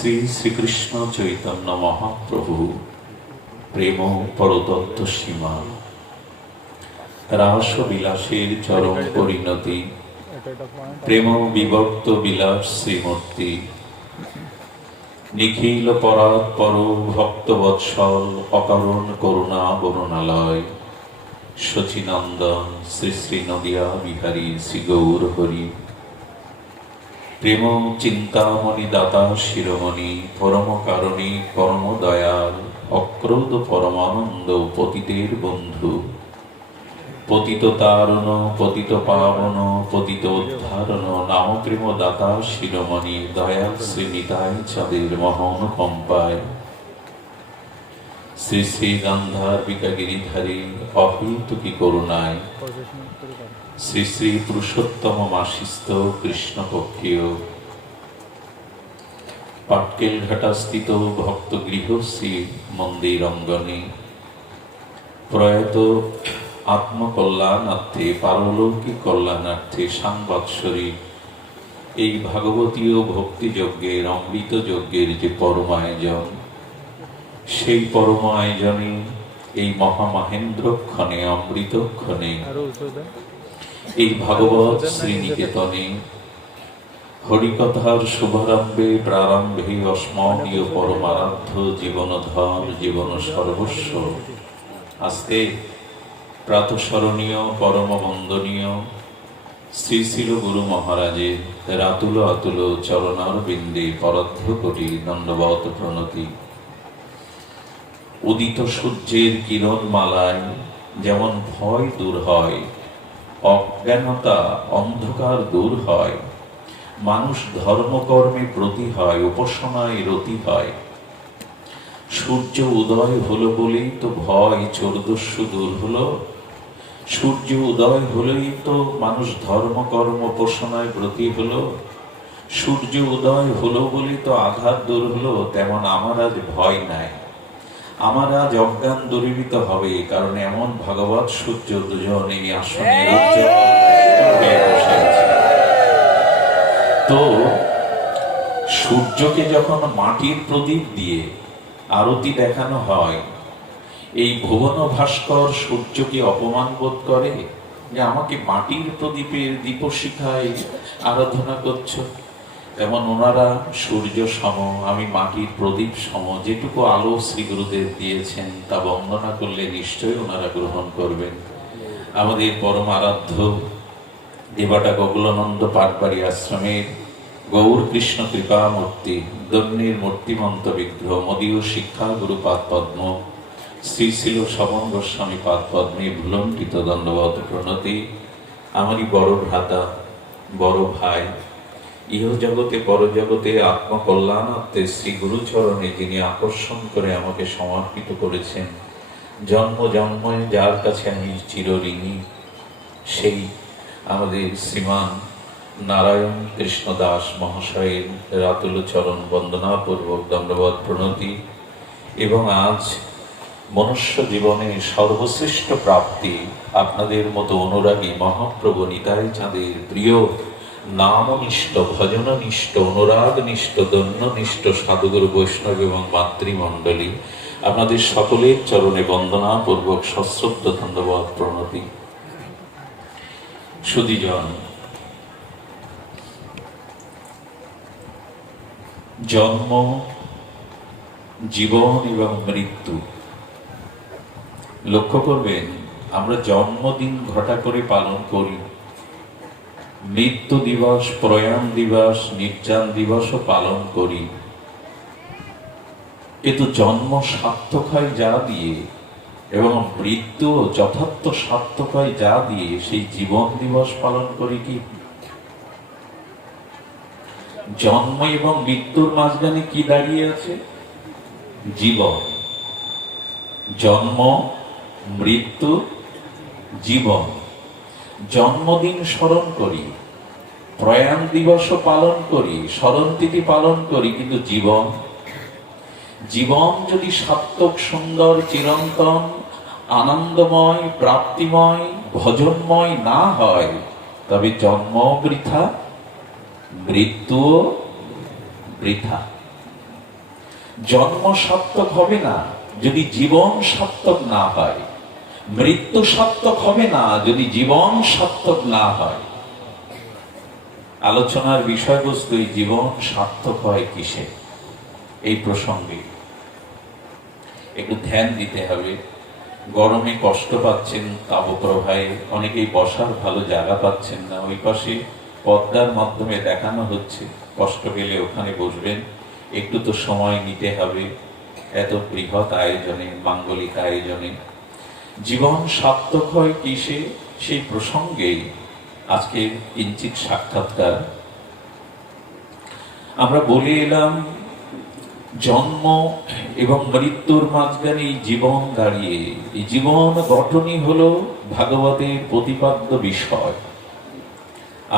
শ্রী শ্রীকৃষ্ণ চৈতন্য মহাপ্রভু প্রেম পরতত্ত্ব সীমা, রাস বিলাসের চরম পরিণতি, প্রেম বিভক্ত বিলাস শ্রীমূর্তি, নিখিল পরাৎপর ভক্তবৎসল অকারণ করুণা বরুণালয়, শচীনন্দন শ্রী শ্রী নদিয়া বিহারী শ্রী গৌর হরি। প্রেম চিন্তামণি দাতা শিরোমণি, পরম কারণী পরম দয়াল, অক্রোধ পরমানন্দ পতিতের বন্ধু, পতিত তারণ পতিত পাবন পতিত উদ্ধারণ, নাম প্রেম দাতা শিরোমণি, দয়াল শ্রী নিতাই চাঁদের মহানুকম্পায়, শ্রী শ্রী গান্ধার্বিকা গিরিধারী অহেতুকী করুণায়, শ্রী শ্রী পুরুষোত্তম মাসিস্থ কৃষ্ণপক্ষীয় পাটকেল ঘাটাস্থিত ভক্ত গৃহ শ্রী মন্দির অঙ্গনে প্রয়াত আত্মকল্যাণার্থে পারলৌকিক কল্যাণার্থে সাংবৎসরী এই ভাগবতীয় ভক্তিযজ্ঞের অমৃত যজ্ঞের যে পরম আয়োজন, সেই পরম আয়োজনে এই মহামহেন্দ্রক্ষণে অমৃতক্ষণে এই ভাগবত শ্রীনিকেতনে হরিকথার শুভারম্ভে প্রারম্ভে অস্মরণীয় পরমারাধ্য জীবনধর জীবন সর্বস্ব আজকে প্রাতঃস্মরণীয় পরম বন্দনীয় শ্রী শ্রী গুরু মহারাজের রাতুল আতুল চরণার বিন্দে পরার্ধ কোটি দণ্ডবত প্রণতি। উদিত সূর্যের কিরণ মালায় যেমন ভয় দূর হয়, অজ্ঞানতা অন্ধকার দূর হয়, মানুষ ধর্মকর্মে ব্রতী হয়, উপাসনায় রতি হয়। সূর্য উদয় হলো বলেই তো ভয় চোরদস্যু দূর হলো, সূর্য উদয় হলেই তো মানুষ ধর্মকর্ম উপাসনায় ব্রতী হলো, সূর্য উদয় হলো বলেই তো আঘাত দূর হলো। তেমন আমার আজ ভয় নাই, আমার আজ অজ্ঞান দূরীভূত হবে, কারণ এমন ভাগবত সূর্য দুজন এই আসনে তো সূর্যকে যখন মাটির প্রদীপ দিয়ে আরতি দেখানো হয়, এই ভুবন ভাস্কর সূর্যকে অপমান বোধ করে যে আমাকে মাটির প্রদীপের দীপশিখায় আরাধনা করছো। তেমন ওনারা সূর্য সম, আমি মাটির প্রদীপ সম, যেটুকু আলো শ্রী গুরুদেব দিয়েছেন তা বন্দনা করলে নিশ্চয়ই ওনারা গ্রহণ করবেন। আমাদের পরম আরাধ্য দেবাটা গোকুলানন্দ পাটবাড়ি আশ্রমের গৌর কৃষ্ণ কৃপা মূর্তি, দন্যের মূর্তিমন্ত বিগ্রহ, মদীয় শিক্ষা গুরু পাদ পদ্ম শ্রী ছিল শবন গোস্বামী পাদ পদ্মে ভুলণ্ঠিত দণ্ডবত প্রণতি। আমারই বড় ভ্রাতা, বড় ভাই, ইহ জগতে পরজগতে আত্মকল্যাণার্থে শ্রী গুরুচরণে যিনি আকর্ষণ করে আমাকে সমর্পিত করেছেন, জন্ম জন্মে যার কাছে আমি চিরঋণী, সেই আমাদের শ্রীমান নারায়ণ কৃষ্ণ দাস মহাশয়ের রাতুল চরণ বন্দনাপূর্বক দণ্ডবত প্রণতি। এবং আজ মনুষ্য জীবনে সর্বশ্রেষ্ঠ প্রাপ্তি আপনাদের মতো অনুরাগী মহাপ্রভু নিতাই চাঁদের প্রিয় নামনিষ্ঠ ভজননিষ্ঠ অনুরাগনিষ্ঠ দন্যনিষ্ঠ সাধুগুরু বৈষ্ণব এবং মাতৃমণ্ডলী, আপনাদের সকলের চরণে বন্দনাপূর্বক সশ্রদ্ধ ধন্যবাদ প্রণতি। সুধীজন, জন্ম, জীবন এবং মৃত্যু, লক্ষ্য করবেন আমরা জন্মদিন ঘটা করে পালন করি, মৃত্যু দিবস, প্রয়াণ দিবস, নির্যান দিবসও পালন করি, কিন্তু জন্ম সার্থক হয় যা দিয়ে এবং মৃত্যু যথার্থ সার্থক হয় যা দিয়ে, সেই জীবন দিবস পালন করি কি? জন্ম এবং মৃত্যুর মাঝখানে কি দাঁড়িয়ে আছে? জীবন। জন্ম, মৃত্যু, জীবন। জন্মদিন স্মরণ করি, প্রয়াণ দিবসও পালন করি, স্মরণ তিথি পালন করি, কিন্তু জীবন, জীবন যদি সার্থক, সুন্দর, চিরন্তন, আনন্দময়, প্রাপ্তিময়, ভজনময় না হয়, তবে জন্ম বৃথা, মৃত্যু বৃথা। জন্ম সার্থক হবে না যদি জীবন সার্থক না হয়, মৃত্যু সার্থক হবে না যদি জীবন সার্থক না হয়। আলোচনার বিষয়বস্তু এই জীবন সার্থক হয় কিসে, এই প্রসঙ্গে একটু ধ্যান দিতে হবে। গরমে কষ্ট পাচ্ছেন তাপপ্রবাহে, অনেকেই বসার ভালো জায়গা পাচ্ছেন না, ওই পাশে পর্দার মাধ্যমে দেখানো হচ্ছে, কষ্ট পেলে ওখানে বসবেন, একটু তো সময় নিতে হবে এত বৃহৎ আয়োজনে, মাঙ্গলিক আয়োজনে। জীবন সার্থক হয় কিসে, সেই প্রসঙ্গে আজকে কিঞ্চিত সাক্ষাৎকার। আমরা বলে এলাম জন্ম এবং মৃত্যুর মাঝখানে এই জীবন দাঁড়িয়ে, এই জীবন গঠনই হলো ভাগবতের প্রতিপাদ্য বিষয়,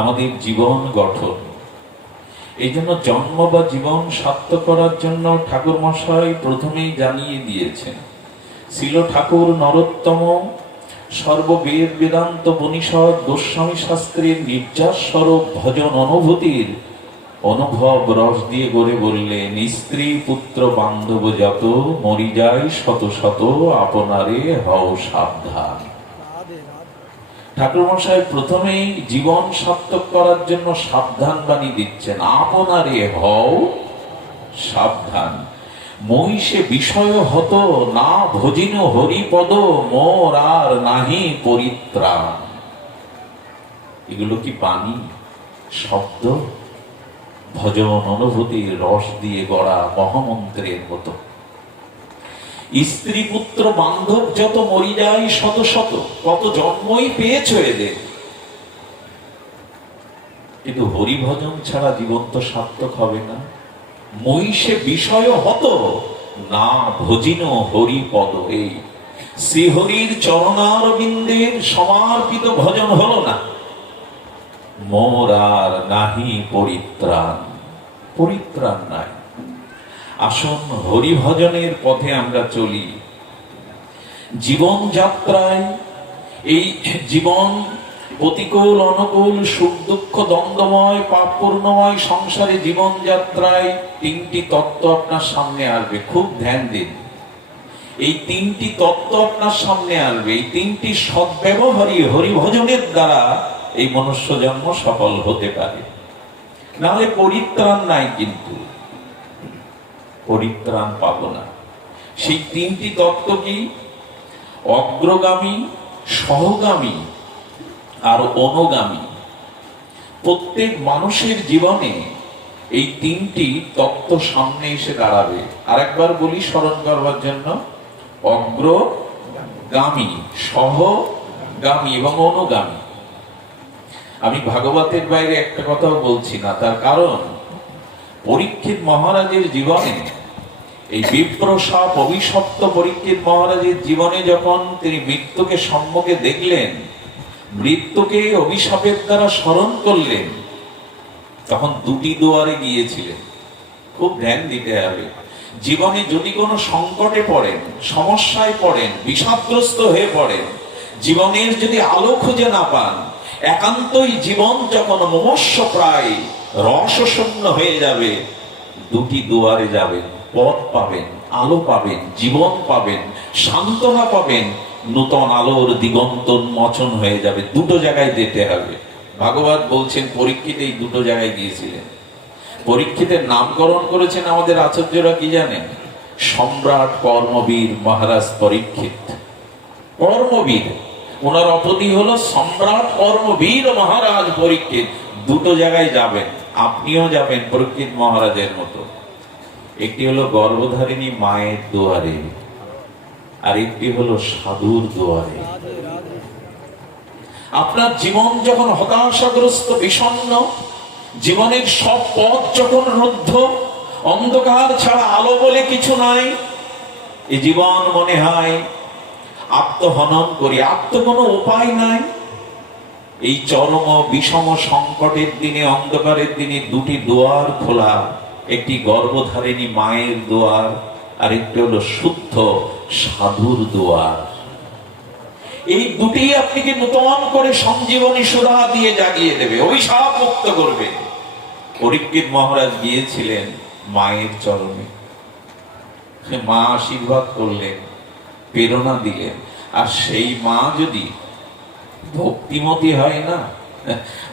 আমাদের জীবন গঠন। এই জন্য জন্ম বা জীবন সার্থক করার জন্য ঠাকুর মশাই প্রথমেই জানিয়ে দিয়েছেন। ছিল ঠাকুর নরোত্তম সর্ববেদ বেদান্ত উপনিষদ গোস্বামী শাস্ত্রের নির্যাস স্বরূপ ভজন অনুভূতির অনুভব রস দিয়ে গড়ে বললেন, স্ত্রী পুত্র বান্ধব যত মরি যায় শত শত আপনারে হও সাবধান। ঠাকুর মশাই প্রথমেই জীবন সার্থক করার জন্য সাবধান বাণী দিচ্ছেন, আপনারে হও সাবধান। মহিষে বিষয় হত না ভজিন হরিপদ মোর আর নাহি পরিত্রাণ। এগুলো কি বাণী, শব্দ? ভজন অনুভূতির রস দিয়ে গড়া মহামন্ত্রের মতো। স্ত্রী পুত্র বান্ধব যত মরি যায় শত শত, কত জন্মই পেয়েছ এদের, কিন্তু হরিভজন ছাড়া জীবন তো সার্থক হবে না। মহিষে বিষয় হত না ভজিন হরিপদ, এই শ্রীহরির চরণারবিন্দের সমর্পিত ভজন হলো না। মোর আর নাহি পরিত্রাণ, পরিত্রাণ নাই। আসুন হরিভজনের পথে আমরা চলি। জীবন যাত্রায় এই জীবন প্রতিকূল অনুকূল সুখ দুঃখ দ্বন্দ্বময় পাপপূর্ণময় সংসারে জীবন যাত্রায় তিনটি তত্ত্ব আপনার সামনে আসবে, খুব ধ্যান দিন। এই তিনটি তত্ত্ব আপনার সামনে আসবে, এই তিনটি সদ্ব্যবহারী হরিভজনের দ্বারা এই মনুষ্য জন্ম সফল হতে পারে, নাহলে পরিত্রাণ নাই, কিন্তু পরিত্রাণ পাবো না। সেই তিনটি তত্ত্ব কি? অগ্রগামী, সহগামী আর অনুগামী। প্রত্যেক মানুষের জীবনে এই তিনটি তত্ত্ব সামনে এসে দাঁড়াবে। আরেকবার বলি স্মরণ করবার জন্য, অগ্রগামী, সহগামী এবং অনুগামী। আমি ভাগবতের বাইরে একটা কথাও বলছি না, তার কারণ পরীক্ষিত মহারাজের জীবনে, এই বিপ্রসাপ অভিশপ্ত পরীক্ষিত মহারাজের জীবনে যখন তিনি মৃত্যুকে সম্মুখে দেখলেন, মৃত্যুকে অভিশাপের দ্বারা স্মরণ করলেন, তখন দুটি দুয়ারে গিয়েছিলেন। খুব ধ্যান দিতে হবে। জীবনে যদি কোনো সংকটে পড়েন, সমস্যায় পড়েন, বিষাদগ্রস্ত হয়ে পড়েন, জীবনের যদি আলো খুঁজে না পান, একান্তই জীবন যখন মুমূর্ষ প্রায় রসশূন্য হয়ে যাবে, দুটি দুয়ারে যাবেন, পথ পাবেন, আলো পাবেন, জীবন পাবেন, সান্ত্বনা পাবেন, নূতন আলোর দিগন্ত উন্মোচন হয়ে যাবে। দুটো জায়গায় যেতে হবে। ভাগবত বলছেন পরীক্ষিত এই দুটো জায়গায় গিয়েছিলেন। পরীক্ষিতের নামকরণ করেছেন আমাদের আচার্যরা কি জানেন? সম্রাট কর্মবীর মহারাজ পরীক্ষিত। কর্মবীর, ওনার অপতি হলো সম্রাট কর্মবীর মহারাজ পরীক্ষিত। দুটো জায়গায় যাবেন, আপনিও যাবেন পরীক্ষিত মহারাজের মতো। একটি হলো গর্ভধারিণী মায়ের দুয়ারে, আর একটি হলো সাধুর দুয়ারে। আপনার জীবন যখন হতাশাগ্রস্ত, বিষণ্ণ, জীবনের সব পথ যখন রুদ্ধ, অন্ধকার ছাড়া আলো বলে কিছু নাই, এই জীবন মনে হয় আত্মহনন করি, আত্ম কোনো উপায় নাই, এই চরম বিষম সংকটের দিনে, অন্ধকারের দিনে দুটি দুয়ার খোলা, একটি গর্ভধারিণী মায়ের দুয়ার, আর একটি হলো শুদ্ধ সাধুর দুয়ার। এই দুটি আপনাকে নূতন করে সঞ্জীবনী সুধা দিয়ে জাগিয়ে দেবে, অভিশাপ মুক্ত করবে। পরীক্ষিত মহারাজ গিয়েছিলেন মায়ের চরণে। মা আশীর্বাদ করলেন, প্রেরণা দিলেন। আর সেই মা যদি ভক্তিমতী হয় না,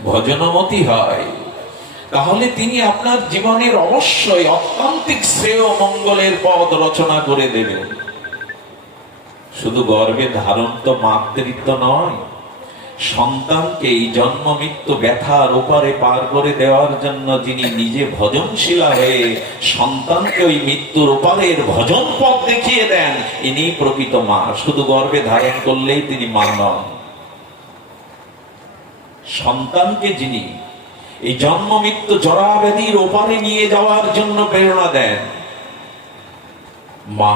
ভজনমতী হয়, তাহলে তিনি আপনার জীবনের অবশ্যই অত্যন্তিক শ্রেয় মঙ্গলের পথ রচনা করে দেবেন। শুধু গর্ভে ধারণ তো মাতৃত্ব নয়, সন্তানকে এই জন্ম মৃত্যু ব্যথার ওপারে পার করে দেওয়ার জন্য যিনি নিজে ভজনশীলা হয়ে সন্তানকে ওই মৃত্যুর ওপারের ভজন পথ দেখিয়ে দেন, ইনি প্রকৃত মা। শুধু গর্ভে ধারণ করলেই তিনি মা নন। সন্তানকে যিনি এই জন্ম মৃত্যু জরা ব্যাধির ওপারে নিয়ে যাওয়ার জন্য প্রেরণা দেন, মা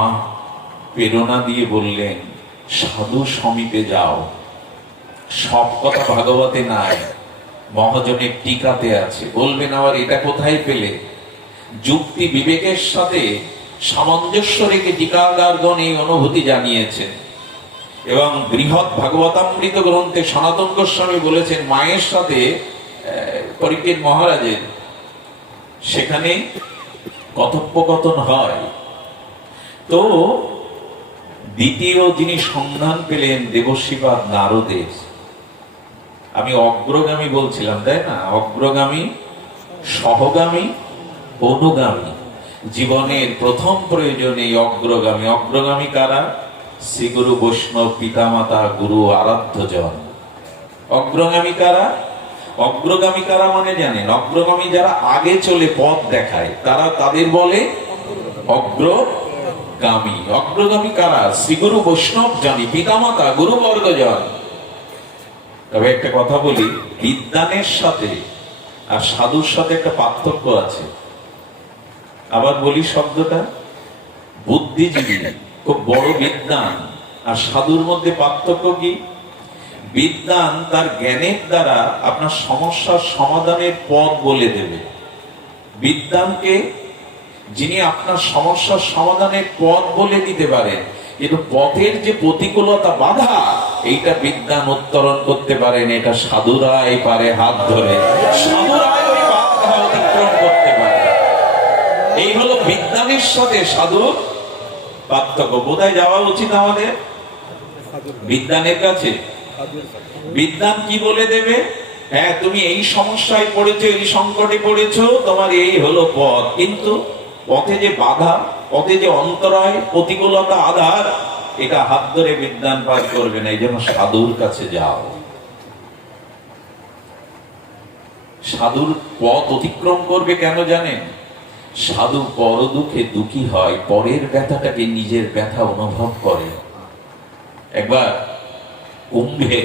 প্রেরণা দিয়ে বললেন, সাধু সমীপে যাও। সব কথা ভাগবতে নাই, মহাজনের টিকাতে আছে। বলবেন আবার এটা কোথায় পেলে? যুক্তি বিবেকের সাথে সামঞ্জস্য রেখে টিকাকারগণ এই অনুভূতি জানিয়েছেন। এবং বৃহৎ ভাগবতামৃত গ্রন্থে সনাতন গোস্বামী বলেছেন, মায়ের সাথে পরীক্ষিত মহারাজের সেখানে কথোপকথন হয়। তো দ্বিতীয় যিনি সন্ধান পেলেন দেবশ্রীপাদ নারদের। আমি অগ্রগামী বলছিলাম, তাই না? অগ্রগামী, সহগামী, অনুগামী। জীবনের প্রথম প্রয়োজনে অগ্রগামী। অগ্রগামী কারা? শ্রীগুরু বৈষ্ণব পিতামাতা গুরু আরাধ্য জন। অগ্রগামী কারা? অগ্রগামী কারা মানে জানেন? অগ্রগামী যারা আগে চলে পথ দেখায়, তারা তাদের বলে অগ্রগামী। অগ্রগামী কারা? শ্রীগুরু বৈষ্ণব জানি, পিতামাতা গুরুবর্গ জন। তবে একটা কথা বলি, বিদ্যানের সাথে আর সাধুর সাথে একটা পার্থক্য আছে। আবার বলি শব্দটা, বুদ্ধিজীবী খুব বড় বিদ্বান আর সাধুর মধ্যে পার্থক্য কি? বিদ্বান তার জ্ঞানের দ্বারা আপনার সমস্যার সমাধানের পথ বলে দেবে। বিদ্বানকে যিনি আপনার সমস্যার সমাধানের পথ বলে দিতে পারেন, কিন্তু পথের যে প্রতিকূলতা বাধা, এইটা বিদ্বান উত্তরণ করতে পারেন, এটা সাধুরাই পারে হাত ধরে। সাধুরাই ওই বাধা অতিক্রম করতে পারে। এই হলো বিদ্বানের সাথে সাধুর পার্থক্য। বোধহয় যাওয়া উচিত আমাদের বিদ্বানের কাছে। বিদ্বান কি বলে দেবে? হ্যাঁ, তুমি এই সমস্যায় পড়েছো, এই সংকটে পড়েছো, তোমার এই হলো পথ। কিন্তু পথে যে বাধা, পথে যে অন্তরায়, প্রতিকূলতা, আধার, এটা হাত ধরে বিদ্বান পার করবে না। এই জন্য সাধুর কাছে যাও। সাধুর পথ অতিক্রম করবে কেন জানেন? সাধু পর দুঃখে দুঃখী হয়, পরের ব্যথাটাকে নিজের ব্যথা অনুভব করে। একবার কুম্ভে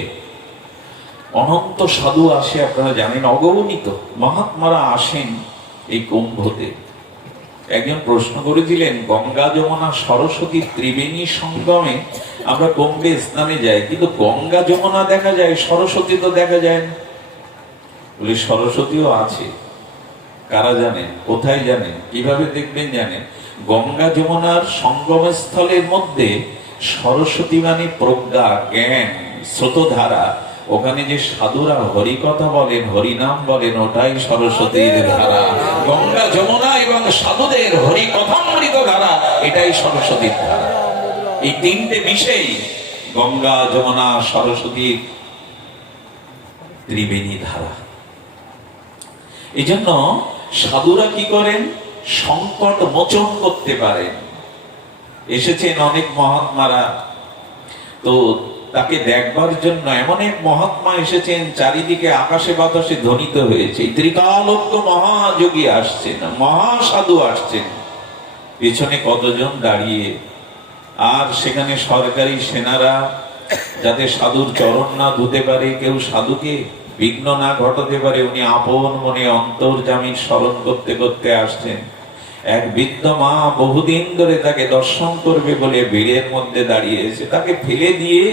অনন্ত সাধু আসে, আপনারা জানেন, অগণিত মহাত্মারা আসেন এই কুম্ভতে। একজন প্রশ্ন করেছিলেন, গঙ্গা যমুনা সরস্বতী ত্রিবেণী সঙ্গমে আমরা কুম্ভে স্নানে যাই, কিন্তু গঙ্গা যমুনা দেখা যায়, সরস্বতী তো দেখা যায় না। বলি সরস্বতীও আছে। কারা জানেন? কোথায় জানেন? কিভাবে দেখবেন জানেন? গঙ্গা যমুনার সঙ্গম স্থলের মধ্যে সরস্বতী মানে প্রজ্ঞা, জ্ঞান, স্রোতধারা। ওখানে যে সাধুরা হরি কথা বলেন, হরি নাম বলেন, ওটাই সরস্বতীর ধারা। গঙ্গা যমুনা এবং সাধুদের হরি কথামৃত ধারা, এটাই সরস্বতীর ধারা। এই তিনটে বিষয়, গঙ্গা যমুনা সরস্বতীর ত্রিবেণী ধারা। এই জন্য সাধুরা কি করেন? সংকট মোচন করতে পারেন। এসেছেন অনেক মহাত্মারা, তো তাকে দেখবার জন্য এমন এক মহাত্মা এসেছেন, চারিদিকে আকাশে বাতাসে ধ্বনিত হয়েছে, ত্রিকালজ্ঞ মহাযোগী আসছেন, মহাসাধু আসছেন। পেছনে কতজন দাঁড়িয়ে, আর সেখানে সরকারি সেনারা যাতে সাধুর চরণ না ধুতে পারে, কেউ সাধুকে বিঘ্ন না ঘটাতে পারে, উনি আপন মনে অন্তর্যামীর স্মরণ করতে করতে আসছেন। এক বৃদ্ধ মা বহুদিন ধরে তাকে দর্শন করবে বলে ভিড়ের মধ্যে দাঁড়িয়েছে। তাকে ফেলে দিয়ে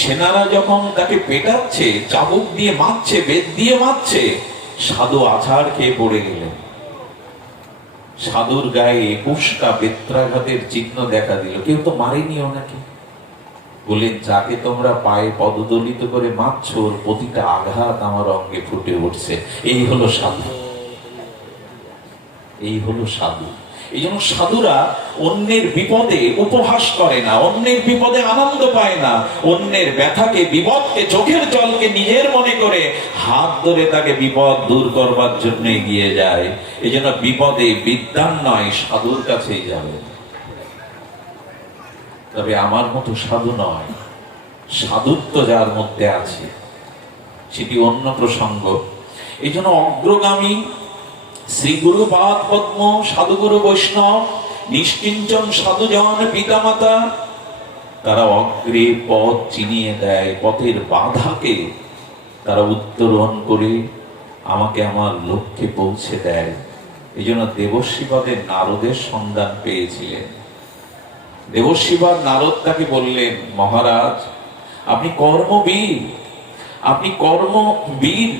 সেনারা যখন তাকে পেটাচ্ছে, চাবুক দিয়ে মারছে, বেত দিয়ে মারছে, সাধু আছাড় খেয়ে পড়ে গেলেন। সাধুর গায়ে 21টা বেত্রাঘাতের চিহ্ন দেখা দিল। কেউ তো মারেনি ওনাকে। বলেন, যাকে তোমরা পায়ে পদদলিত করে মারছ, ওর প্রতিটা আঘাত আমার অঙ্গে ফুটে উঠছে। এই হলো সাধু, এই হলো সাধু। এই জন্য সাধুরা অন্যের বিপদে উপহাস করে না, অন্যের বিপদে আনন্দ পায় না, অন্যের ব্যথাকে, বিপদকে, চোখের জলকে নিজের মনে করে হাত ধরে তাকে বিপদ দূর করবার জন্য এগিয়ে যায়। এই জন্য বিপদে বিদ্বান নয়, সাধুর কাছেই যাবে। তবে আমার মতো সাধু নয়, সাধুত্ব যার মধ্যে আছে সেটি অন্য প্রসঙ্গ। এই জন্য অগ্রগামী শ্রী গুরুপাদ পদ্ম, সাধুগুরু বৈষ্ণব, নিষ্কিঞ্চন সাধুজন পিতামাতা, তারা অগ্রে পথ চিনিয়ে দেয়, পথের বাধাকে তারা উত্তরণ করে আমাকে আমার লক্ষ্যে পৌঁছে দেয়। এই জন্য দেবশিবাদে নারদের সন্ধান পেয়েছিলেন। দেবশিবাদ নারদ তাকে বললেন, মহারাজ আপনি কর্মবীর, আপনি কর্মবীর,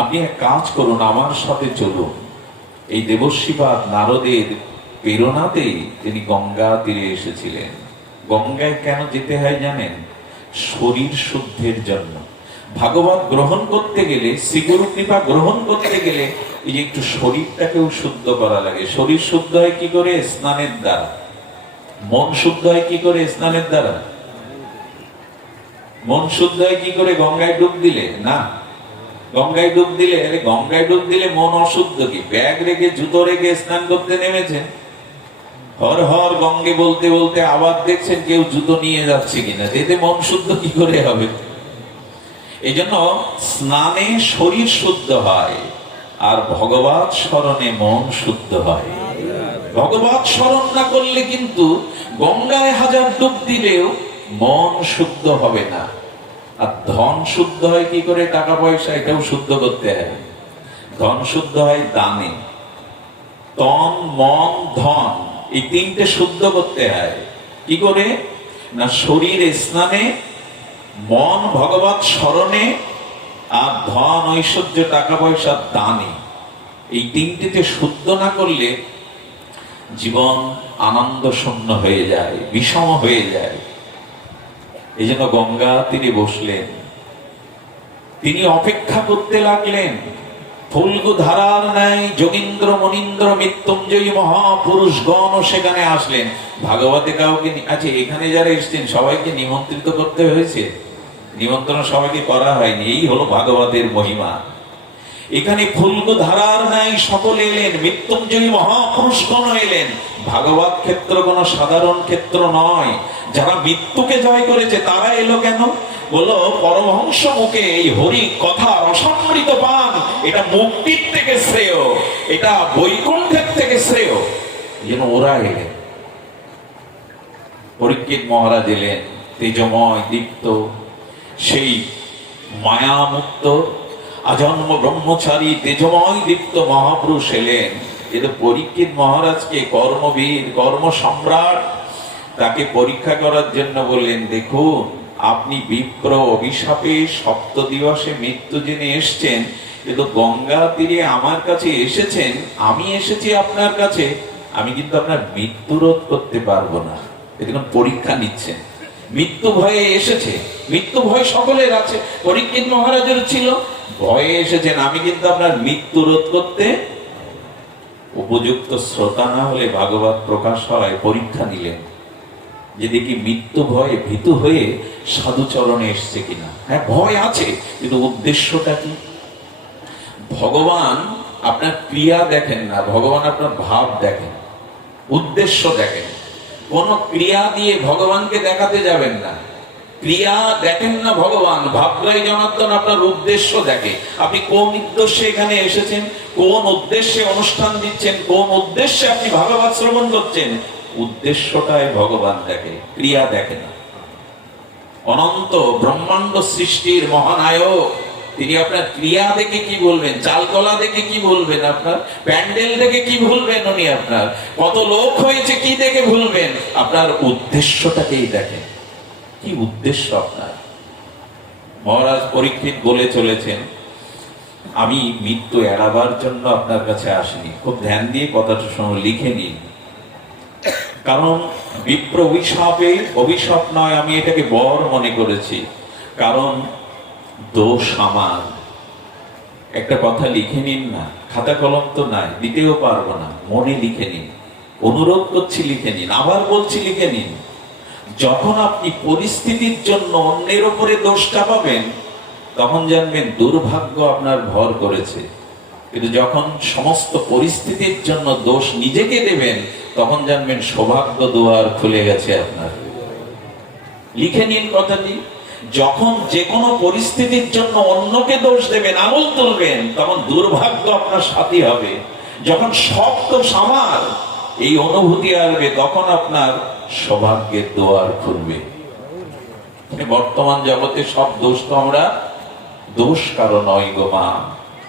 আপনি এক কাজ করুন, আমার সাথে চলুন। এই দেবশিবাদ নারদের প্রেরণাতেই তিনি গঙ্গা তীরে এসেছিলেন। গঙ্গায় কেন যেতে হয় জানেন? শরীর শুদ্ধের জন্য। ভাগবত গ্রহণ করতে গেলে, শ্রীগুরু কৃপা গ্রহণ করতে গেলে এই যে একটু শরীরটাকেও শুদ্ধ করা লাগে। শরীর শুদ্ধ হয় কি করে? স্নানের দ্বারা। মন শুদ্ধ হয় কি করে? স্নানের দ্বারা। মন শুদ্ধ হয় কি করে? গঙ্গায় ডুব দিলে না। গঙ্গায় ডুব দিলে, গঙ্গায় ডুব দিলে মন অশুদ্ধ কি? ব্যাগ রেখে, জুতো রেখে স্নান করতে নেমেছেন, হর হর গঙ্গে বলতে বলতে আবার দেখছেন কেউ জুতো নিয়ে যাচ্ছে কিনা, এতে মন শুদ্ধ কি করে হবে? এই জন্য স্নানে শরীর শুদ্ধ হয়, আর ভগবত স্মরণে মন শুদ্ধ হয়। ভগবত স্মরণ না করলে কিন্তু গঙ্গায় হাজার ডুব দিলেও মন শুদ্ধ হবে না। আর ধন শুদ্ধ হয় কি করে? টাকা পয়সা, এটাও শুদ্ধ করতে হয়। ধন শুদ্ধ হয় দানে। তন, মন, ধন, এই তিনটে শুদ্ধ করতে হয়। কি করে? না শরীর স্নানে, মন ভগবত স্মরণে, আর ধন, ঐশ্বর্য, টাকা পয়সা দানে। এই তিনটিতে শুদ্ধ না করলে জীবন আনন্দ শূন্য হয়ে যায়, বিষম হয়ে যায়। এই জন্য গঙ্গা তীরে বসলেন, তিনি অপেক্ষা করতে লাগলেন। ফুলগু ধারার ন্যায় যোগীন্দ্র মনীন্দ্র মৃত্যুঞ্জয়ী মহাপুরুষগণ সেখানে আসলেন। ভাগবতে কাউকে, আচ্ছা এখানে যারা এসছেন সবাইকে নিমন্ত্রিত করতে হয়েছে? নিমন্ত্রণ সবাইকে করা হয়নি। এই হলো ভাগবতের মহিমা। এখানে ফুলগু ধারার ন্যায় সকলে এলেন, মৃত্যুঞ্জয়ী মহাপুরুষগণ এলেন। ভাগবত ক্ষেত্র কোনো সাধারণ ক্ষেত্র নয়। যারা মৃত্যুকে জয় করেছে তারা এলো কেন? বলো, পরমহংস মুখে এই হরি কথা রসামৃত পান, এটা মুক্তির থেকে শ্রেয়, এটা বৈকুণ্ঠের থেকে শ্রেয়। যেন ওরা এলেন। পরীক্ষিত মহারাজ এলেন, তেজময় দীপ্ত, সেই মায়ামুক্ত আজন্ম ব্রহ্মচারী তেজময় দীপ্ত মহাপুরুষ এলেন। এটা পরীক্ষিত মহারাজকে, কর্মবীর, কর্ম সম্রাট, তাকে পরীক্ষা করার জন্য বললেন, দেখুন আপনি বিপ্র অভিশাপে সপ্ত দিবসে মৃত্যু জেনে এসছেন, কিন্তু গঙ্গা তীরে আমার কাছে এসেছেন, আমি এসেছি আপনার কাছে, আমি কিন্তু আপনার মৃত্যু রোধ করতে পারবো না। এরকম পরীক্ষা নিচ্ছেন। মৃত্যু ভয়ে এসেছে, মৃত্যু ভয় সকলের আছে, পরীক্ষিত মহারাজের ছিল, ভয়ে এসেছেন, আমি কিন্তু আপনার মৃত্যু রোধ করতে। উপযুক্ত শ্রোতা না হলে ভাগবত প্রকাশ হয়। পরীক্ষা নিলেন যে দেখি মৃত্যু ভয়ে ভীতু হয়ে সাধুচরণে এসছে কিনা। হ্যাঁ, ভয় আছে, কিন্তু উদ্দেশ্যটা কি? ভগবান আপনার ক্রিয়া দেখেন না, ভগবান আপনার ভাব দেখেন, উদ্দেশ্য দেখেন। কোন ক্রিয়া দিয়ে ভগবানকে দেখাতে যাবেন না। ক্রিয়া দেখেন না ভগবান, ভাবরাই জনার্দন আপনার উদ্দেশ্য দেখে। আপনি কোন উদ্দেশ্যে এখানে এসেছেন, কোন উদ্দেশ্যে অনুষ্ঠান দিচ্ছেন, কোন উদ্দেশ্যে আপনি ভাগবত শ্রবণ করছেন, উদ্দেশ্যটাই ভগবান দেখে, ক্রিয়া দেখে না। অনন্ত ব্রহ্মাণ্ড সৃষ্টির মহানায়ক তিনি আপনার ক্রিয়া দেখে কি বলবেন, চালকলা দেখে কি বলবেন, আপনার প্যান্ডেল দেখে কি বলবেন, উনি আপনার কত লোক হয়েছে কি দেখে ভুলবেন, আপনার উদ্দেশ্যটাকেই দেখেন। কি উদ্দেশ্য আপনার? মহারাজ পরীক্ষিত বলে চলেছেন, আমি মৃত্যু এড়াবার জন্য আপনার কাছে আসিনি। খুব ধ্যান দিয়ে কথাটা শুনে লিখে নিন। কারণ বিপ্র অভিশাপে, অভিশাপ নয়, আমি এটাকে বর মনে করেছি। কারণ দোষ আমার। একটা কথা লিখে নিন না, খাতা কলম তো নাই, দিতেও পারবো না, মনে লিখে নিন। অনুরোধ করছি লিখে নিন, আবার বলছি লিখে নিন। যখন আপনি পরিস্থিতির জন্য অন্যের উপরে দোষ চাপাবেন, তখন জানবেন দুর্ভাগ্য আপনার ভর করেছে। কিন্তু যখন সমস্ত পরিস্থিতির জন্য দোষ নিজেকে দেবেন, তখন জানবেন সৌভাগ্য দুয়ার খুলে গেছে আপনার। লিখে নিন কথাটি। যখন যে কোনো পরিস্থিতির জন্য অন্যকে দোষ দেবেন, আঙুল তুলবেন, তখন দুর্ভাগ্য আপনার সাথী হবে। যখন সব দোষ আমার এই অনুভূতি আসবে, তখন আপনার সৌভাগ্যের দুয়ার খুলবে। বর্তমান জগতে সব দোষ তো আমরা, দোষ কারো নয় গো মা,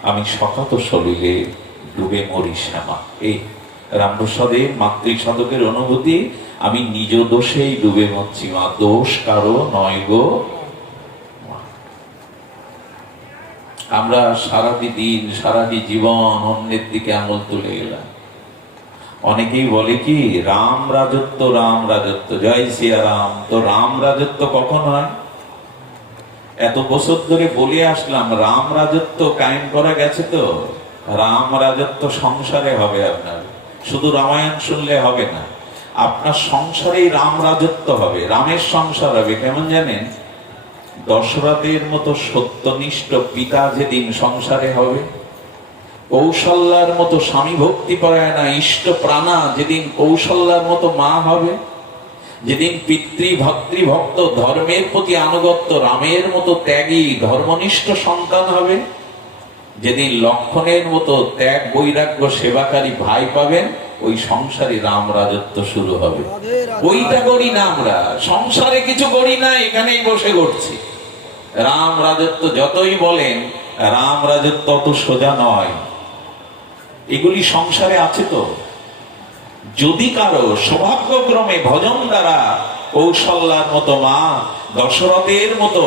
আমি শকাত সলিলে ডুবে মরি শ্যামা। এই রামপ্রসাদের মাতৃসাধকের অনুভূতি, আমি নিজ দোষেই ডুবে মরছি মা, দোষ কারো নয় গো। আমরা সারাটি দিন সারাটি জীবন অন্যের দিকে আঙুল তুলে গেলাম। অনেকেই বলে কি রাম রাজত্ব, রাম রাজত্ব, জয় সিয়া রাম। তো রাম রাজত্ব কখন হয়? এত বছর ধরে বলে আসলাম রাম রাজত্ব কায়েম করা গেছে। তো রাম রাজত্ব সংসারে হবে আপনার, শুধু রামায়ণ শুনলে হবে না, আপনার সংসারেই রাম রাজত্ব হবে, রামের সংসার হবে। কেমন জানেন? দশরথের মতো সত্যনিষ্ঠ পিতা যেদিন সংসারে হবে, কৌশল্যার মতো স্বামী ভক্তি পরায়ণা ইষ্ট প্রাণা যেদিন কৌশল্যার মতো মা হবে, যেদিন পিতৃ ভাতৃভক্ত ধর্মের প্রতি আনুগত্য রামের মতো ত্যাগী ধর্মনিষ্ঠ সন্তান হবে, যেদিন লক্ষণের মতো ত্যাগ বৈরাগ্য সেবাকারী ভাই পাবেন, ওই সংসারে রাম রাজত্ব শুরু হবে। ওইটা করি না আমরা, সংসারে কিছু করি না, এখানেই বসে করছি। রাম রাজত্ব যতই বলেন, রাম রাজত্ব অত সোজা নয়। এগুলি সংসারে আছে। তো যদি কারো সৌভাগ্যক্রমে ভজন দ্বারা কৌশল্যার মতো মা, দশরথের মতো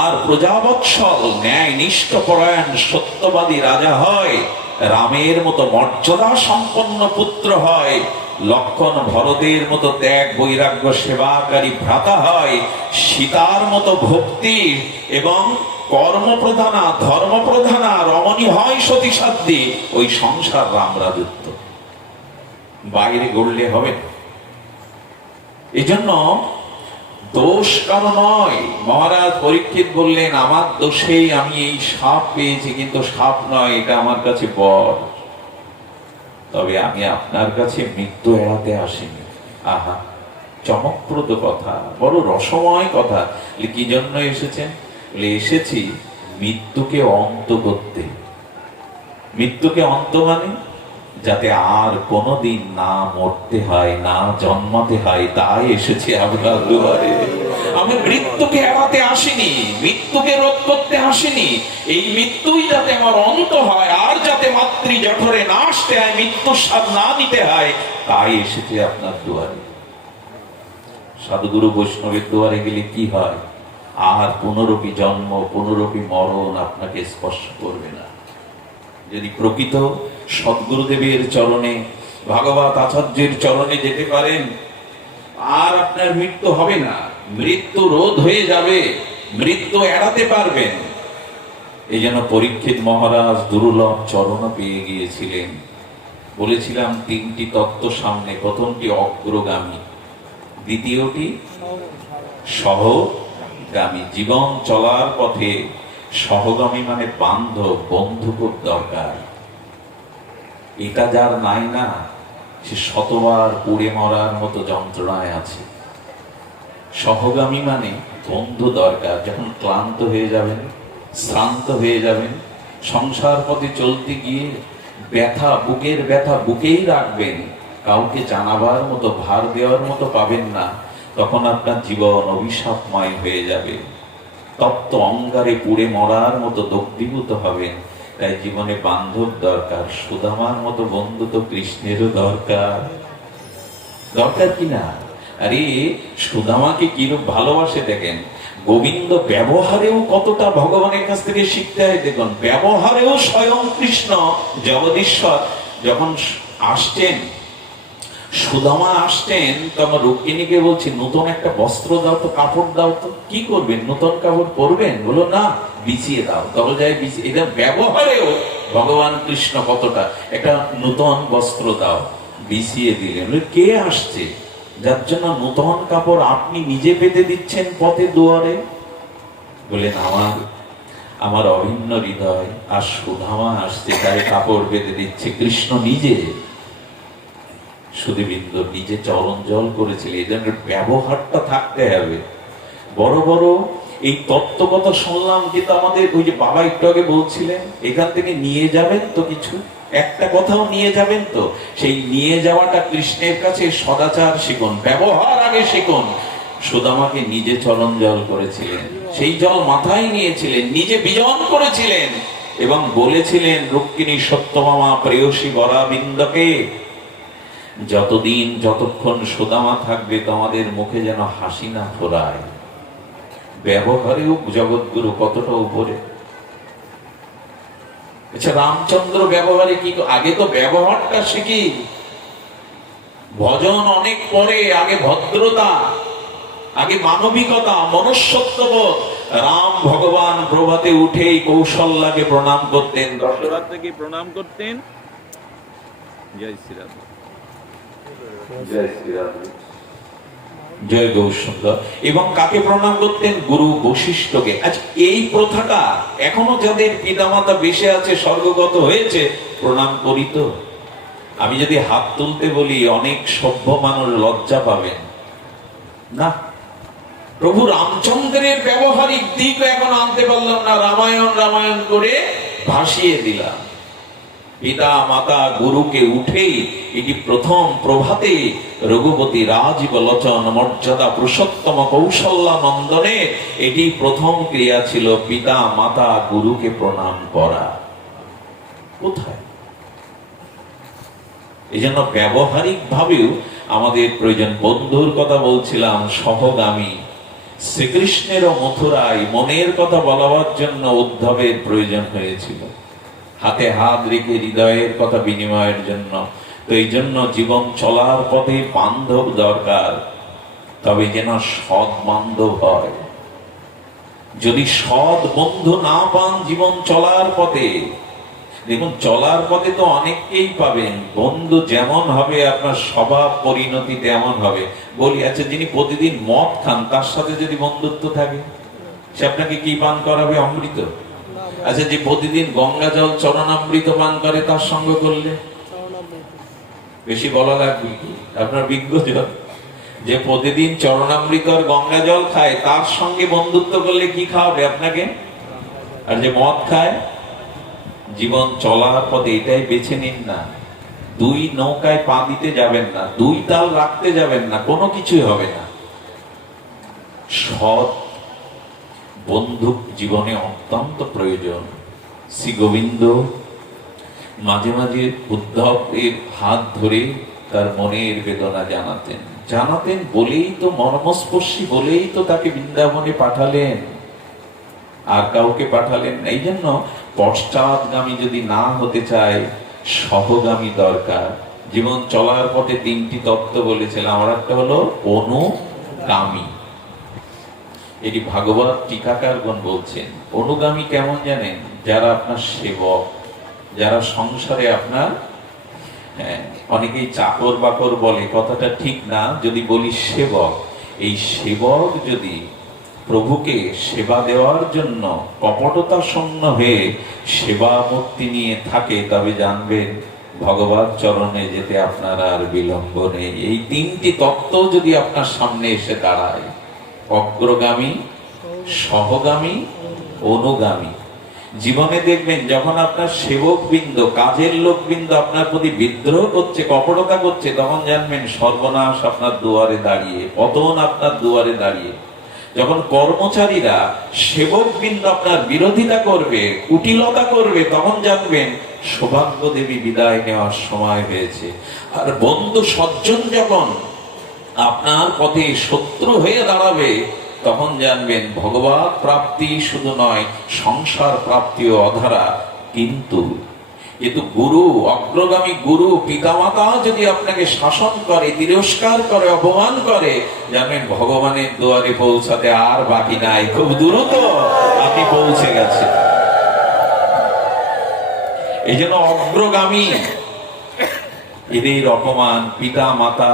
আর প্রজাবৎসল ন্যায় নিষ্ঠ পরায়ণ সত্যবাদী রাজা হয়, রামের মতো মর্যাদা সম্পন্ন পুত্র হয়, লক্ষণ ভরতের মতো ত্যাগ বৈরাগ্য সেবাকারী ভ্রাতা হয়, সীতার মতো ভক্তি এবং কর্মপ্রধানা ধর্মপ্রধানা রমণী হয় সতী সাধ্যী, ওই সংসার রাম রাজত্ব। বাইরে গড়লে হবে না। এই জন্য দোষ কারো নয়। মহারাজ পরীক্ষিত বললেন, আমার দোষেই আমি এই সাপ পেয়েছি, কিন্তু সাপ নয়, এটা আমার কাছে বর। তবে আমি আপনার কাছে মৃত্যু এড়াতে আসিনি। আহা, চমকপ্রদ কথা, বড় রসময় কথা। কি জন্য এসেছেন? এসেছি মৃত্যুকে অন্ত করতে। মৃত্যুকে অন্ত মানে যাতে আর কোনোদিন না মরতে হয়, না জন্মাতে হয়, তাই এসেছি আপনার দুয়ারে। আমি মৃত্যুকে এড়াতে আসিনি, মৃত্যুকে রোধ করতে আসিনি। এই মৃত্যুই যাতে আমার অন্ত হয়, আর যাতে মাতৃ জঠরে না আসতে হয়, মৃত্যুর স্বাদ না নিতে হয়, তাই এসেছি আপনার দুয়ারে। সাধুগুরু বৈষ্ণবের দুয়ারে গেলে কি হয়? আর পুনরপি জন্ম, পুনরপি মরণ আপনাকে স্পর্শ করবে না। যদি প্রকৃত সদ্গুরুদেবের চরণে, ভাগবত আচার্যের চরণে যেতে পারেন, আর আপনার মৃত্যু হবে না, মৃত্যু রোধ হয়ে যাবে, মৃত্যু এড়াতে পারবেন। এই জন্য পরীক্ষিত মহারাজ দুর্লভ চরণ পেয়ে গিয়েছিলেন। বলেছিলাম তিনটি তত্ত্ব সামনে। প্রথমটি অগ্রগামী, দ্বিতীয়টি সহগামী। জীবন চলার পথে সহগামী মানে বান্ধব, বন্ধু খুব দরকার। এটা যার নাই না, সে শতবার পুড়ে মরার মতো যন্ত্রণায় আছে। সহগামী মানে বন্ধু দরকার। যখন ক্লান্ত হয়ে যাবেন, শ্রান্ত হয়ে যাবেন, সংসার পথে চলতে গিয়ে ব্যথা, বুকের ব্যথা বুকেই রাখবেন, কাউকে জানাবার মতো, ভার দেওয়ার মতো পাবেন না, তখন আপনার জীবন অভিশাপময় হয়ে যাবে। তপ্ত অঙ্গারে পুড়ে মরার মতো দগ্ধীভূত হবেন। তাই জীবনে বান্ধব দরকার। সুদামার মতো বন্ধু তো কৃষ্ণেরও দরকার। দরকার কিনা? আরে সুদামাকে কিরূপ ভালোবাসে দেখেন। গোবিন্দ ব্যবহারেও কতটা ভগবানের কাছ থেকে শিখতে হয় দেখুন। ব্যবহারেও স্বয়ং কৃষ্ণ জগদীশ্বর যখন আসছেন, সুদামা আসছেন, তখন রুক্মিণীকে বলছি নতুন একটা বস্ত্র দাও তো, কাপড় দাও তো। কি করবেন? নতুন কাপড় পরবেন? বলো না, বিছিয়ে দাও। তখন যাই বিছিয়ে। এটা ব্যবহারেও ভগবান কৃষ্ণ কতটা, একটা নতুন বস্ত্র দাও। বিছিয়ে দিলেন। কে আসছে যার জন্য নূতন কাপড় আপনি নিজে পেতে দিচ্ছেন পথে দুয়ারে? বলেন, আমার অভিন্ন হৃদয় আর সুধামা আসছে, তাই কাপড় বেঁধে দিচ্ছে। কৃষ্ণ নিজে, সুধীবৃন্দ, নিজে চরণ জল করেছিল। এই জন্য ব্যবহারটা থাকতে হবে। বড় বড় এই তত্ত্বকথা শুনলাম, কিন্তু আমাদের ওই যে বাবা একটু আগে বলছিলেন, এখান থেকে নিয়ে যাবেন তো কিছু, একটা কথাও নিয়ে যাবেন তো? সেই নিয়ে যাওয়াটা কৃষ্ণের কাছে সদাচার শিখুন, ব্যবহার আগে শিখুন। সুদামাকে নিজে চরণ জল করেছিলেন, সেই জল মাথায় নিয়েছিলেন, নিজে বিজন করেছিলেন এবং বলেছিলেন রুক্মিণী সত্যভামা প্রেয়সী বরাবিন্দকে, যতক্ষণ সুদামা থাকবে তোমাদের মুখে যেন হাসি না ফোরায়। ব্যবহারেও জগৎগুরু কতটা উপরে। আচ্ছা, রামচন্দ্র ব্যবহারে কি? আগে তো ব্যবহারটা শিখি, ভজন অনেক পরে, আগে ভদ্রতা, আগে মানবিকতা, মনুষ্যত্ববোধ। রাম ভগবান প্রভাতে উঠেই কৌশল্যাকে প্রণাম করতেন, দশরথকে প্রণাম করতেন। জয় শ্রীরাম, জয় শ্রীরাম, জয় গৌরসুন্দর। এবং কাকে প্রণাম করতেন? গুরু বশিষ্ঠকে। আচ্ছা, এই প্রথাটা এখনো যাদের পিতামাতা বেঁচে আছে, স্বর্গগত হয়েছে, প্রণাম করি তো? আমি যদি হাত তুলতে বলি, অনেক সভ্য মানুষ লজ্জা পাবেন না। প্রভু রামচন্দ্রের ব্যবহারিক দিক এখন আনতে পারলাম না, রামায়ণ করে ভাসিয়ে দিলাম। পিতা মাতা গুরুকে উঠেই এটি প্রথম প্রভাতে রঘুপতি রাজীব লোচন মর্যাদা পুরুষোত্তম কৌশল্যা নন্দনে এটি প্রথম ক্রিয়া ছিল, পিতা মাতা গুরুকে প্রণাম করা। কোথায়? এই জন্য ব্যবহারিক ভাবেও আমাদের প্রয়োজন। বন্ধুর কথা বলছিলাম, সহগামী শ্রীকৃষ্ণেরও মথুরায় মনের কথা বলার জন্য উদ্ধবের প্রয়োজন হয়েছিল, হাতে হাত রেখে হৃদয়ের কথা বিনিময়ের জন্য। তো এই জন্য জীবন চলার পথে বান্ধব দরকার, তবে যেন সৎ বান্ধব হয়। যদি সৎ বন্ধু না পান জীবন চলার পথে, দেখুন চলার পথে তো অনেককেই পাবেন, বন্ধু যেমন হবে আপনার স্বভাব পরিণতি তেমন হবে। বলি, আচ্ছা, যিনি প্রতিদিন মদ খান তার সাথে যদি বন্ধুত্ব থাকে, সে আপনাকে কি পান করাবে? অমৃত। আচ্ছা, যে প্রতিদিন গঙ্গা জল চরণামৃত পান করে, তার সঙ্গ করলে বেশি বলা লাগবে কি? আপনার বিজ্ঞজন যে প্রতিদিন চরণামৃত আর গঙ্গা জল খায়, তার সঙ্গে বন্ধুত্ব করলে কি খাওয়াবে আপনাকে? আর যে মদ খায়, জীবন চলার পথে এটাই বেছে নিন না। দুই নৌকায় পা দিতে যাবেন না, দুই তাল রাখতে যাবেন না, কোনো কিছুই হবে না। সৎ বন্ধু জীবনে অত্যন্ত প্রয়োজন। শ্রী গোবিন্দ মাঝে মাঝে উদ্ধবের হাত ধরে তার মনের বেদনা জানাতেন বলেই তো, মর্মস্পর্শী বলেই তো তাকে বৃন্দাবনে পাঠালেন, আর কাউকে পাঠালেন না। এই জন্য পশ্চাৎগামী যদি না হতে চায়, সহগামী দরকার। জীবন চলার পথে তিনটি তত্ত্ব বলেছিলাম, আর একটা হলো অনুগামী। এটি ভাগবত টিকাকারগণ বলছেন। অনুগামী কেমন জানেন? যারা আপনার সেবক, যারা সংসারে আপনার, অনেকেই চাকর বাকর বলে, কথাটা ঠিক না, যদি বলি সেবক। এই সেবক যদি প্রভুকে সেবা দেওয়ার জন্য কপটতা শূন্য হয়ে সেবা মূর্তি নিয়ে থাকে, তবে জানবেন ভগবত চরণে যেতে আপনার আর বিলম্ব নেই। এই তিনটি তত্ত্ব যদি আপনার সামনে এসে দাঁড়ায়, অগ্রগামী, সহগামী, অনুগামী, জীবনে দেখবেন যখন আপনার সেবক বৃন্দ, কাজের লোক বৃন্দ আপনার প্রতি বিদ্রোহ করছে, কপটতা করছে, তখন জানবেন সর্বনাশ আপনার দুয়ারে দাঁড়িয়ে, পতন আপনার দুয়ারে দাঁড়িয়ে। যখন কর্মচারীরা সেবক বৃন্দ আপনার বিরোধিতা করবে, কুটিলতা করবে, তখন জানবেন সৌভাগ্য দেবী বিদায় নেওয়ার সময় হয়েছে। আর বন্ধু সজ্জন যখন আপনার পথে শত্রু হয়ে দাঁড়াবে, তখন জানবেন ভগবত প্রাপ্তি শুধু নয়, সংসার প্রাপ্তিও অধারা। কিন্তু গুরু, অগ্রগামী গুরু, পিতামাতা যদি আপনাকে শাসন করে, তিরস্কার করে, অপমান করে, জানবেন ভগবানের দুয়ারে পৌঁছাতে আর বাকি নাই, খুব দ্রুত আপনি পৌঁছে গেছে। এই জন্য অগ্রগামী এদের অপমান, পিতা মাতা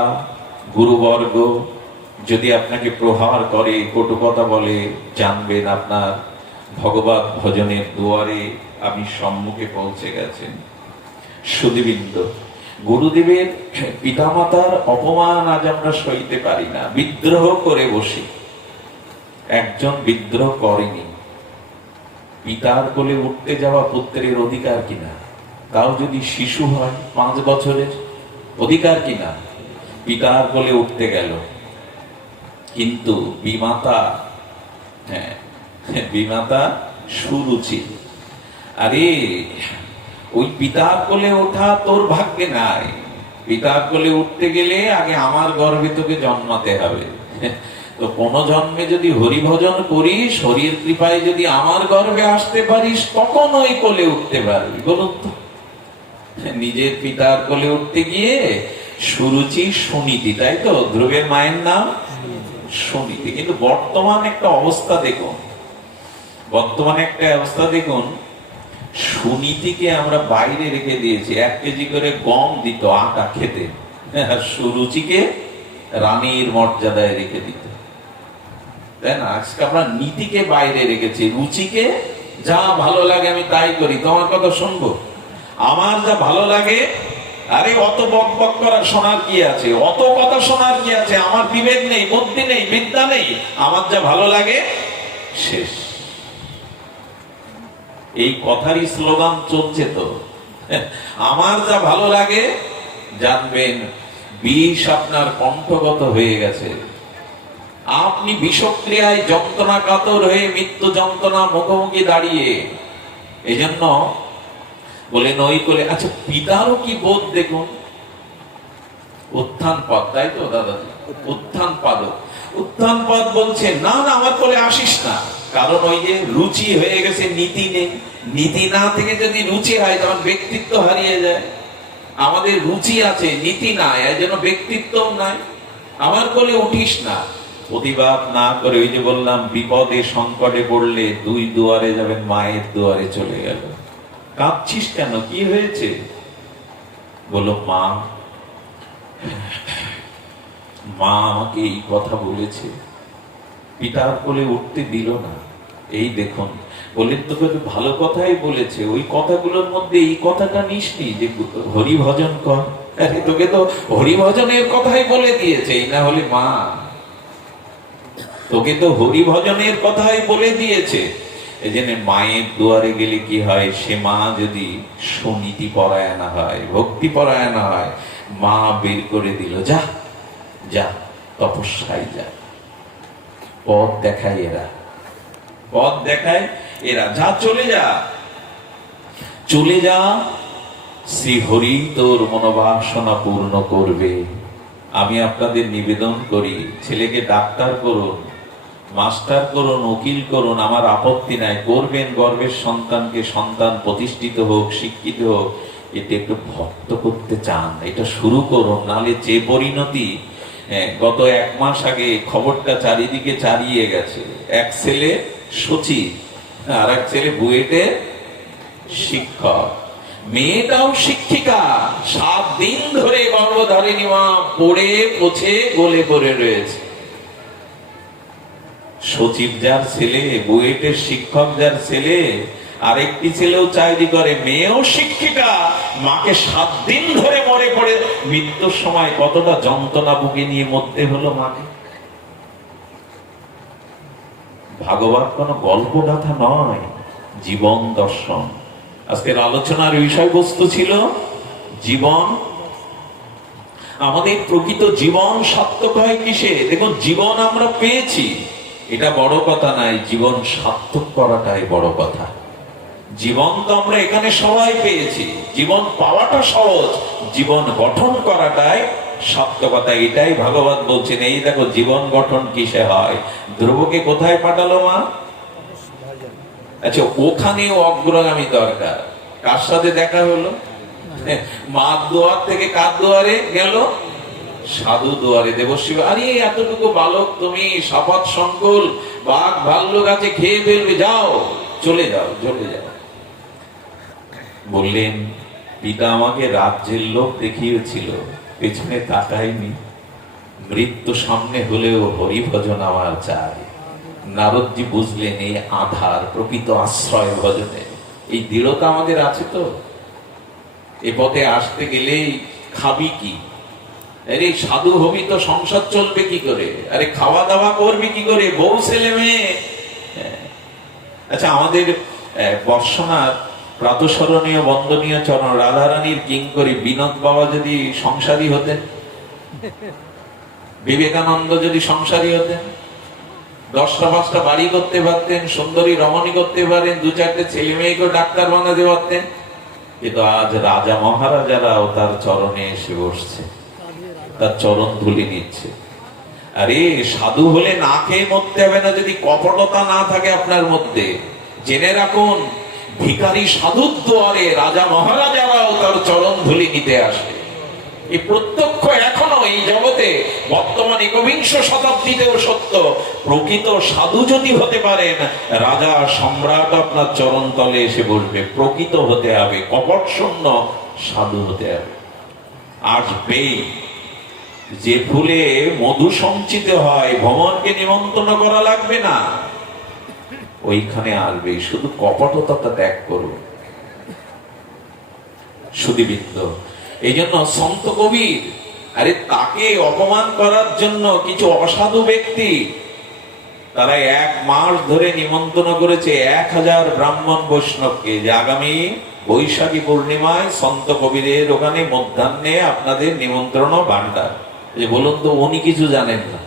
গুরুবর্গ যদি আপনাকে প্রহার করে, কটু কথা বলে, জানবেন আপনার ভগবত ভজনের দুয়ারে আপনি সম্মুখে পৌঁছে গেছেন। সুধীবৃন্দ, গুরুদেবের পিতামাতার অপমান আজ আমরা সইতে পারি না, বিদ্রোহ করে বসি। একজন বিদ্রোহ করেনি। পিতার কোলে উঠতে যাওয়া পুত্রের অধিকার কিনা, তাও যদি শিশু হয় 5 বছরের, অধিকার কিনা পিতার কোলে উঠতে গেল। কিন্তু বিমাতা, হ্যাঁ বিমাতা সুরুচি, আরে ওই পিতার কোলে ওঠা তোর ভাগ্যে নাই। পিতার কোলে উঠতে গেলে আগে আমার গর্ভে তোকে জন্মাতে হবে। তো কোন জন্মে যদি হরিভজন করিস, হরির কৃপায় যদি আমার গর্ভে আসতে পারিস, তখন ওই কোলে উঠতে পারবি। বলুন তো, নিজের পিতার কোলে উঠতে গিয়ে সুরুচি সুনীতি, তাই তো ধ্রুবের মায়ের নাম সুনীতি। কিন্তু বর্তমান একটা অবস্থা দেখুন, সুনীতিকে আমরা বাইরে রেখে দিয়েছি। 1 কেজি করে গম দিত আটা খেতে, আর সুরুচিকে রানীর মর্যাদায় রেখে দিত, তাই না? আজকে আমরা নীতিকে বাইরে রেখেছি, রুচিকে যা ভালো লাগে আমি তাই করি, তোমার কথা শুনবো, আমার যা ভালো লাগে। আরে অত বক বক করার শোনার কি আছে, অত কথা শোনার কি আছে? আমার বিবেক নেই, বুদ্ধি নেই, বিদ্যা নেই, আমার যা ভালো লাগে শেষ। এই কথারই স্লোগান চলছে তো, আমার যা ভালো লাগে। জানবেন বিষ আপনার কণ্ঠগত হয়ে গেছে। আপনি বিষক্রিয়ায় যন্ত্রণা কাতর হয়ে মৃত্যু যন্ত্রণা মুখোমুখি দাঁড়িয়ে। এই জন্য বলে নই করে, আচ্ছা পিতারও কি বোধ দেখুন, উত্থান পদ, তাই তো দাদাজি, উত্থান পদ বলছে না না আমার কোলে আসিস না। কারণ ওই যে রুচি হয়ে গেছে, নীতি নেই। নীতি না থেকে যদি রুচি হয় তখন ব্যক্তিত্ব হারিয়ে যায়। আমাদের রুচি আছে, নীতি নাই, এর জন্য ব্যক্তিত্ব নাই। আমার কোলে উঠিস না। প্রতিবাদ না করে ওই যে বললাম, বিপদে সংকটে পড়লে 2 দুয়ারে যাবেন, মায়ের দুয়ারে চলে গেল। কাঁদছিস কেন, কি হয়েছে? বলো মা আমাকে এই কথা বলেছে, পিতার কোলে উঠতে দিল না। এই দেখুন, বললেন তোকে তো ভালো কথাই বলেছে, ওই কথাগুলোর মধ্যে এই কথাটা নিসনি যে হরিভজন কর। আরে তোকে তো হরিভজনের কথাই বলে দিয়েছে, এই না হলে মা, তোকে তো হরিভজনের কথাই বলে দিয়েছে। এই জন্য মায়ের দুয়ারে গেলে কি হয়, সে মা যদি সুনীতি পরায়ণা হয়, ভক্তি পরায়ণা হয়, মা বের করে দিল, যা যা তপস্যায় যা। পথ দেখায় এরা, যা চলে যা, শ্রী হরি তোর মনোবাসনা পূর্ণ করবে। আমি আপনাদের নিবেদন করি, ছেলেকে ডাক্তার করুন, মাস্টার করুন, উকিল করুন, আমার আপত্তি নাই, করবেন। গর্বের সন্তানকে, সন্তান প্রতিষ্ঠিত হোক, শিক্ষিত হোক, এটা একটু ভক্ত করতে চান, এটা শুরু করুন। নালে যে পরিণতি, গত 1 মাস আগে খবরটা চারিদিকে চারিয়ে গেছে, এক ছেলে সচিব, আর এক ছেলে বুয়েটে শিক্ষক, মেয়েটাও শিক্ষিকা। 7 দিন ধরে গর্ভধারিণী মা পড়ে পচে গলে পড়ে রয়েছে। সচিব যার ছেলে, বুয়েটের শিক্ষক যার ছেলে, আরেকটি ছেলেও চাকরি করে, মেয়েও শিক্ষিকা, মাকে 7 দিন ধরে মরে পড়ে মৃত্যুর সময় কতটা যন্ত্রণা বুকে নিয়ে মরতে হলো মাকে। ভাগবত কোনো গল্প গাথা নয়, জীবন দর্শন। আজকের আলোচনার বিষয়বস্তু ছিল জীবন। আমাদের প্রকৃত জীবন সার্থক হয় কিসে? দেখুন, জীবন আমরা পেয়েছি, এটা বড় কথা নাই, জীবন সার্থক করাটাই বড় কথা। জীবন তো আমরা এখানে সবাই পেয়েছি, জীবন পাওয়াটা সহজ, জীবন গঠন করাটাই সার্থকতা। এটাই ভাগবত বলছেন। এই দেখো জীবন গঠন কিসে হয়। ধ্রুবকে কোথায় পাঠালো মা? আচ্ছা, ওখানেও অগ্রগামী দরকার। কার সাথে দেখা হলো? মার দুয়ার থেকে কার দুয়ারে গেল? সাধু দুয়ারে, দেবশ্রী। আরে এতটুকু বালক তুমি, শপথ সংকুল, বাঘ ভাল্লুক আছে, খেয়ে ফেলবে, যাও, চলে যাও। বললেন পিতা আমাকে রাজ্যের লোক দেখিয়েছিল, পেছনে তাকাইনি। মৃত্যু সামনে হলেও হরিভজন আমার চাই। নারদজি বুঝলেন এই আধার প্রকৃত আশ্রয় ভজনে। এই দৃঢ়তা আমাদের আছে তো? এ পথে আসতে গেলেই খাবি কি? আরে সাধু হবি তো সংসার চলবে কি করে? আরে খাওয়া দাওয়া করবি কি করে? বউ ছেলে মেয়ে। আচ্ছা, আমাদের বর্ষনার প্রাতঃস্মরণীয় বন্দনীয় চরণ রাধারানীর কিঙ্করী বিনোদ বাবা যদি সংসারী হতেন, বিবেকানন্দ যদি সংসারী হতেন, 10টা-5টা বাড়ি করতে পারতেন, সুন্দরী রমণী করতে পারেন, 2-4টে ছেলে মেয়েকে ডাক্তার বানাতে পারতেন, কিন্তু আজ রাজা মহারাজারাও তার চরণে এসে বসছে, তার চরণ ধুলি নিচ্ছে। আরে সাধু হলে না খেয়ে মরতে হবে না, যদি কপটতা না থাকে আপনার মধ্যে। জেনে রাখুন, ভিখারি সাধুর দুয়ারে রাজা মহারাজারাও তার চরণ ধুলি নিতে আসে। এই প্রত্যক্ষ এখনো এই জগতে বর্তমান 21 শতাব্দীতেও সত্য। প্রকৃত সাধু যদি হতে পারেন, রাজা সম্রাট আপনার চরণ তলে এসে বসবে। প্রকৃত হতে হবে, কপট শূন্য সাধু হতে হবে। আসবে যে ফুলে মধু সঞ্চিত হয়, ভ্রমণকে নিমন্ত্রণ করা লাগবে না, ওইখানে আসবে। শুধু কপটতা ত্যাগ করবে। সুধীবৃন্দ, এই জন্য সন্ত কবির, আরে তাকে অপমান করার জন্য কিছু অসাধু ব্যক্তি, তারা 1 মাস ধরে নিমন্ত্রণ করেছে 1000 ব্রাহ্মণ বৈষ্ণবকে, যে আগামী বৈশাখী পূর্ণিমায় সন্ত কবিরের ওখানে মধ্যাহ্নে আপনাদের নিমন্ত্রণ ভান্ডার। যে বলুন তো, উনি কিছু জানেন না,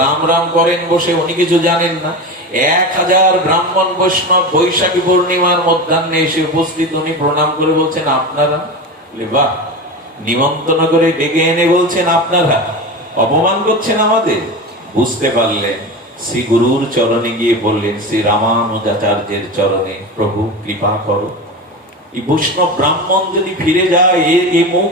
রাম রাম করেন বসে, উনি কিছু জানেন না। 1000 ব্রাহ্মণ বৈষ্ণব বৈশাখী পূর্ণিমার মধ্যাহ্নে এসে উপস্থিত। উনি প্রণাম করে বলছেন আপনারা। বাহ, নিমন্ত্রণ করে ডেকে এনে বলছেন আপনারা, অপমান করছেন আমাদের। বুঝতে পারলেন, শ্রী গুরুর চরণে গিয়ে বললেন, শ্রী রামানুজাচার্যের চরণে, প্রভু কৃপা করো। এই বৈষ্ণব ব্রাহ্মণ যদি ফিরে যায়, এই মুখ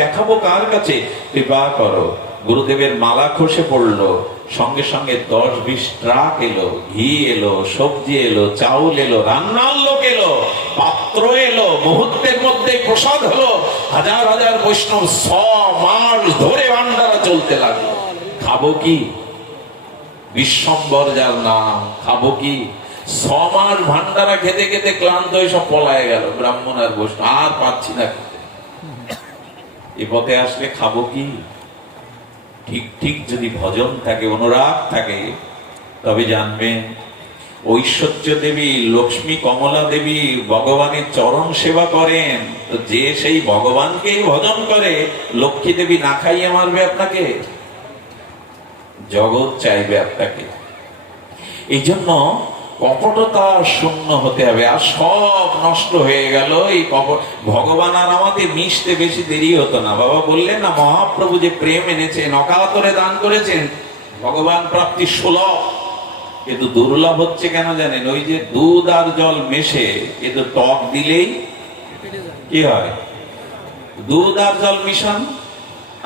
দেখাবো কার কাছে? কৃপা করো। গুরুদেবের মালা খসে পড়লো, সঙ্গে সঙ্গে 10-20 ট্রাক এলো, ঘি এলো, সবজি এলো, চাউল এলো, রান্নার লোক এলো, পাত্র এলো, মুহূর্তের মধ্যে প্রসাদ হলো। 1000 বৈষ্ণব 100 মাস ধরে ভান্ডারা চলতে লাগলো। খাবো কি? বিশ্বম্বর যার নাম, খাবো কি? 100 মাস ভান্ডারা খেতে খেতে ক্লান্ত হয়ে সব পলায় গেল ব্রাহ্মণ আর বৈষ্ণব। আর পাচ্ছি না খেতে। এ পথে আসলে খাবো কি? ঠিক ঠিক যদি ভজন থাকে, অনুরাগ থাকে, তবে জানবেন ঐশ্বর্য দেবী, লক্ষ্মী, কমলা দেবী ভগবানের চরণ সেবা করেন। তো যে সেই ভগবানকে ভজন করে, লক্ষ্মী দেবী না খাইয়ে মারবে আপনাকে? জগৎ চাইবে আপনাকে। এই জন্য কপটতা শূন্য হতে হবে। আর সব নষ্ট হয়ে গেল এই কপট। ভগবান আর আমাদের মিশতে বেশি দেরি হতো না। বাবা বললেন না, মহাপ্রভু যে প্রেম এনেছেন, অকাতরে দান করেছেন, ভগবান প্রাপ্তি সুলভ। কিন্তু দুর্লভ হচ্ছে কেন জানেন? ওই যে দুধ আর জল মেশে, কিন্তু টক দিলেই কি হয়? দুধ আর জল মিশান,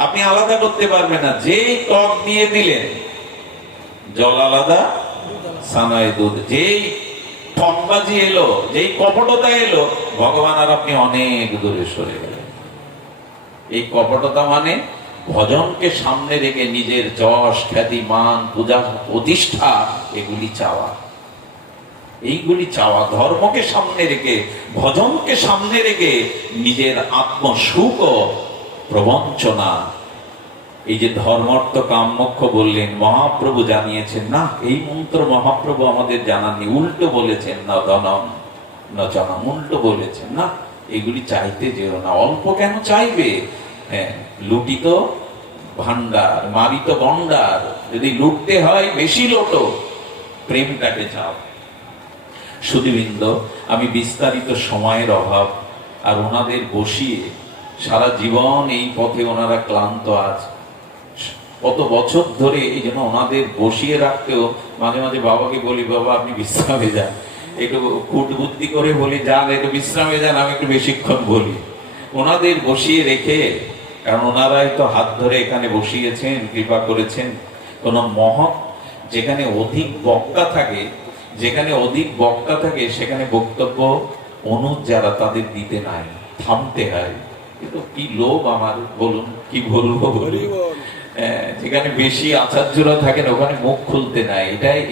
আপনি আলাদা করতে পারবেন না। যেই টক দিয়ে দিলেন, জল আলাদা, সানায় দুধ। যেই ঠকবাজি এলো, যেই কপটতা এলো, ভগবান আর আপনি অনেক দূরে সরে গেলেন। এই কপটতা মানে ভজনকে সামনে রেখে নিজের যশ, খ্যাতি, মান, পূজা, প্রতিষ্ঠা এগুলি চাওয়া। এইগুলি চাওয়া, ধর্মকে সামনে রেখে, ভজনকে সামনে রেখে নিজের আত্মসুখ প্রবঞ্চনা। এই যে ধর্মার্থ কাম মোক্ষ বললেন, মহাপ্রভু জানিয়েছেন না, এই মন্ত্র মহাপ্রভু আমাদের জানাননি, উল্টো বলেছেন। না ধনম না জনম, উল্টো বলেছেন। না, এগুলি চাইতে যেও না। অল্প কেন চাইবে? হ্যাঁ, লুটিত ভান্ডার, মারিত গন্ডার। যদি লুটতে হয় বেশি লোটো, প্রেমটাকে চাও। সুধীবৃন্দ, আমি বিস্তারিত সময়ের অভাব আর ওনাদের বসিয়ে সারা জীবন এই পথে ওনারা ক্লান্ত। আজ কত বছর ধরে এই জন্য ওনাদের বসিয়ে রাখতেও মাঝে মাঝে বাবাকে বলি, বাবা আপনি বিশ্রামে যান। একটু কুট বুদ্ধি করে বলি, যান একটু বিশ্রামে যান, আমি একটু বেশিক্ষণ বলি। ওনাদের বসিয়ে রেখে, কারণ ওনারাই তো হাত ধরে এখানে বসিয়েছেন, কৃপা করেছেন। কোন মহৎ যেখানে অধিক বক্তা থাকে, যেখানে অধিক বক্তা থাকে, সেখানে বক্তব্য অনুজ যারা তাদের দিতে নাই। থামতে হয়। কিন্তু কি লোভ আমার, বলুন কি বলবো বলুন। যেখানে বেশি আচার্যরা থাকেন ওখানে মুখ খুলতে নাই,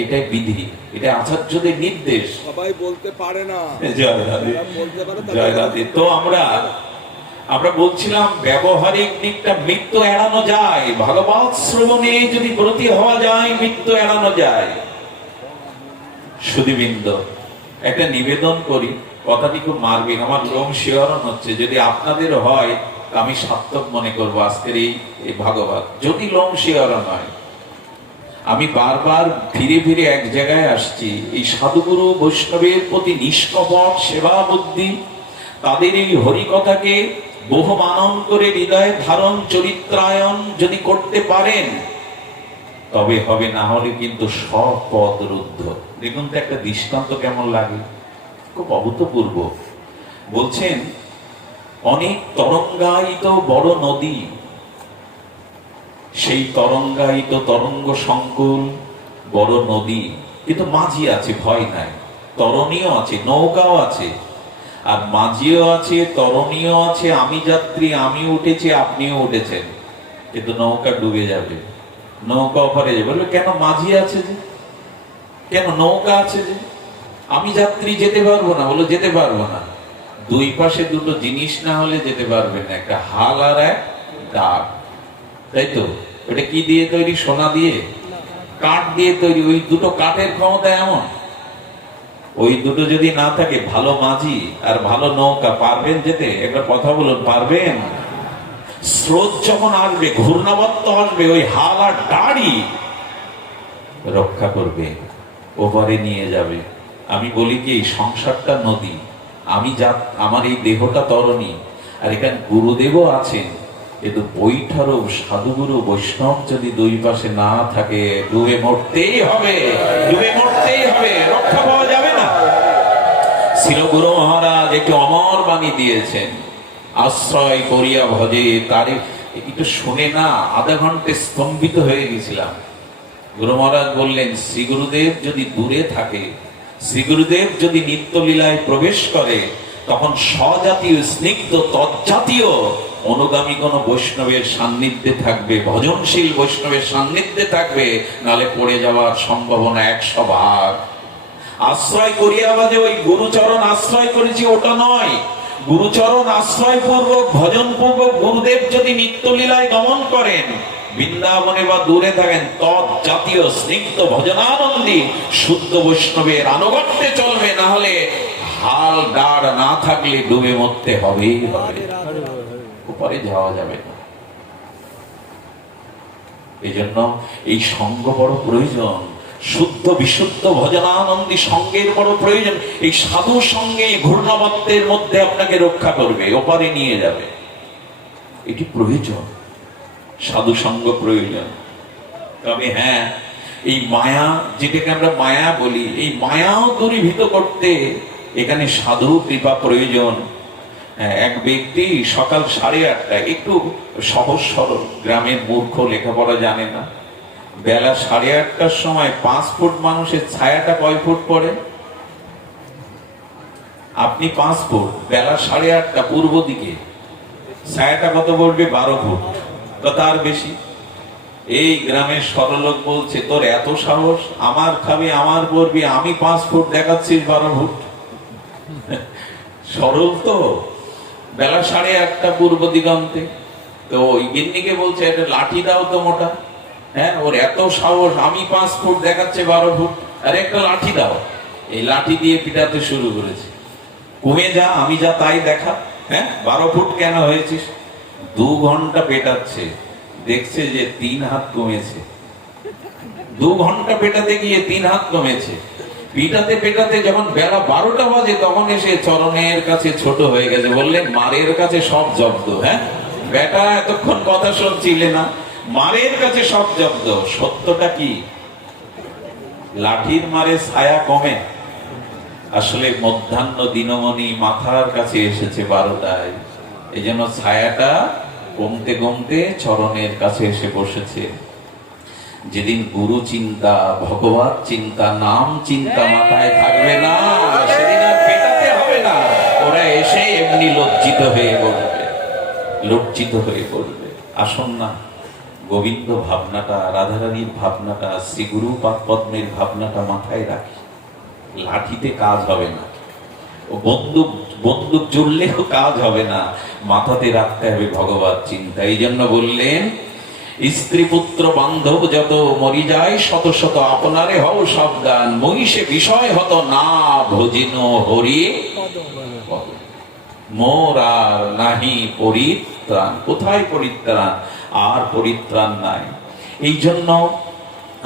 এটাই বিধি, এটা আচার্যদের নির্দেশ। সবাই বলতে পারে না। জয় রাধে, জয় রাধে। তো আমরা বলছিলাম ব্যবহারিক দিকটা মৃত্যু এড়ানো যায়, ভাগবত শ্রবণে যদি ব্রতী হওয়া যায় মৃত্যু এড়ানো যায়। সুধীবৃন্দ, একটা নিবেদন করি, কথাটি খুব মার্মিক, আমার লোম শিহরণ হচ্ছে। যদি আপনাদের হয় আমি সার্থক মনে করবো আজকের এই ভাগবত। যদি লোম শিহরণ হয়, আমি বারবার ফিরে ফিরে এক জায়গায় আসছি, এই সাধুগুরু বৈষ্ণবের প্রতি নিষ্কপট সেবা বুদ্ধি, তাদের এই হরিকথাকে বহু মানন করে হৃদয়ে ধারণ চরিত্রায়ন যদি করতে পারেন তবে হবে, না হলে কিন্তু সব পদ রুদ্ধ। দেখুন তো একটা দৃষ্টান্ত কেমন লাগে, খুব অভূতপূর্ব। বলছেন অনেক তরঙ্গায়িত বড় নদী, সেই তরঙ্গায়িত তরঙ্গ সংকুল বড় নদী, কিন্তু মাঝি আছে, ভয় নাই। তরণীয় আছে, নৌকাও আছে, আর মাঝিও আছে, তরণীয় আছে, আমি যাত্রী, আমি উঠেছি, আপনিও উঠেছেন, কিন্তু নৌকা ডুবে যাবে, নৌকা ওপারে যাবে। বলবে কেন মাঝি আছে যে, কেন নৌকা আছে যে, আমি যাত্রী যেতে পারবো না? বলো যেতে পারবো না। দুই পাশে দুটো জিনিস না হলে যেতে পারবেন না, একটা হাল আর এক ডাক, তাই তো? ওটা কি দিয়ে তৈরি? সোনা দিয়ে, কাঠ দিয়ে তৈরি। ওই দুটো কাঠের ক্ষমতা এমন, ওই দুটো যদি না থাকে, ভালো মাঝি আর ভালো নৌকা, পারবেন যেতে? একটা কথা বলুন, পারবেন? স্রোত যখন আসবে, ঘূর্ণাবর্ত আসবে, ওই হাল আর ডাড়ি রক্ষা করবে, ওপারে নিয়ে যাবে। আমি বলি কি, এই সংসারটা নদী, আমি আমার এই দেহটা তরণী, আর এখানে গুরুদেবও আছেন, কিন্তু বৈঠারও সাধুগুরু বৈষ্ণব যদি দুই পাশে না থাকে, ডুবে মরতেই হবে, ডুবে মরতেই হবে, রক্ষা পাওয়া যাবে না। শ্রী গুরু মহারাজ একটি অমর বাণী দিয়েছেন, আশ্রয় করিয়া ভজে তারে। একটু শুনে না আধা ঘন্টা স্তম্ভিত হয়ে গেছিলাম। গুরু মহারাজ বললেন, শ্রী গুরুদেব যদি দূরে থাকে, শ্রী গুরুদেব যদি নিত্য লীলায় প্রবেশ করে, তখন স্বজাতীয় স্নিগ্ধ তজ্জাতীয় অনুগামী কোন বৈষ্ণবের সান্নিধ্যে থাকবে, ভজনশীল বৈষ্ণবের সান্নিধ্যে থাকবে, নালে পড়ে যাওয়ার সম্ভাবনা 100 ভাগ। আশ্রয় করিয়া বাজে ওই গুরুচরণ আশ্রয় করেছি ওটা নয়, গুরুচরণ আশ্রয় পূর্বক ভজন পূর্বক গুরুদেব যদি নিত্য লীলায় গমন করেন, বৃন্দাবনে বা দূরে থাকেন, তজ্জাতীয় স্নিগ্ধ ভজনানন্দী শুদ্ধ বৈষ্ণবের আনুগত্যে চলবে, না হলে হাল ডাড় না থাকলে ডুবে মরতে হবেই হবে, উপরে যাওয়া যাবে না। এই জন্য এই সঙ্গ বড় প্রয়োজন, শুদ্ধ বিশুদ্ধ ভজনানন্দী সঙ্গের বড় প্রয়োজন। এই সাধু সঙ্গে ঘূর্ণাবর্তের মধ্যে আপনাকে রক্ষা করবে, ওপারে নিয়ে যাবে, এটি প্রয়োজন, সাধু সঙ্গ প্রয়োজন। তবে হ্যাঁ, এই মায়া, যেটাকে আমরা মায়া বলি, এই মায়াও দূরীভূত করতে এখানে সাধু কৃপা প্রয়োজন। এক ব্যক্তি সকাল 8:30, একটু সহজ সরল গ্রামের মূর্খ, লেখাপড়া জানে না, বেলা 8:30টার সময় 5 ফুট মানুষের ছায়াটা কয় ফুট পড়ে? আপনি 5 ফুট, বেলা 8:30 পূর্ব দিকে, ছায়াটা কত পড়বে? 12 ফুট, তো তার বেশি। এই গ্রামের সরলোক বলছে, তোর এত সাহস, আমার খাবি, আমার পড়বি, আমি 5 ফুট দেখাচ্ছিস 12 ফুট। সরল তো, বেলা 8:30 পূর্ব দিগন্তে। তো ওই গিন্নিকে বলছে, একটা লাঠি দাও তো মোটা। হ্যাঁ, ওর এত সাহস, আমি 5 ফুট দেখাচ্ছে 12 ফুট, আর একটা লাঠি দাও। এই লাঠি দিয়ে পিটাতে শুরু করেছে, কমে যা, আমি যা তাই দেখা। হ্যাঁ, 12 ফুট কেন হয়েছিস? 2 ঘন্টা পেটাচ্ছে, দেখছে যে 3 হাত কমেছে। 2 ঘন্টা পেটাতে গিয়ে 3 হাত কমেছে। পিটাতে পেটাতে যখন বেলা 12টা বাজে, তখন এসে চরণের কাছে ছোট হয়ে গেছে। বললেন, মারের কাছে সব জব্দ। হ্যাঁ বেটা, এতক্ষণ কথা শুনছিলে না, মারের কাছে সব জব্দ। সত্যটা কি? লাঠির মারে ছায়া কমে। আসলে মধ্যাহ্ন দিনমণি মাথার কাছে এসেছে 12টায়, এই জন্য ছায়াটা কমতে কমতে চরণের কাছে এসে বসেছে। যেদিন গুরু চিন্তা, ভগবত চিন্তা, নাম চিন্তা মাথায় থাকবে না, সেদিন আর পেটাতে হবে না। ওরা এসে এমনি লজ্জিত হয়ে বলবে, লজ্জিত হয়ে বলবে। আসুন না, গোবিন্দ ভাবনাটা, রাধারানীর ভাবনাটা, শ্রী গুরু পদ্মের ভাবনাটা মাথায় রাখি। লাঠিতে কাজ হবে না, ও বন্দুক বন্দুক জুড়লেও কাজ হবে না, মাথাতে রাখতে হবে ভগবত চিন্তা। এই জন্য বললেন, স্ত্রী পুত্র বান্ধব যত মরি যায়, শত শত আপনারে হও সাবধান, মহিষে বিষয় হত না ভজিন হরি পদ। মোর আর নাহি পরিত্রাণ। কোথায় পরিত্রাণ? আর পরিত্রাণ নাই। এই জন্য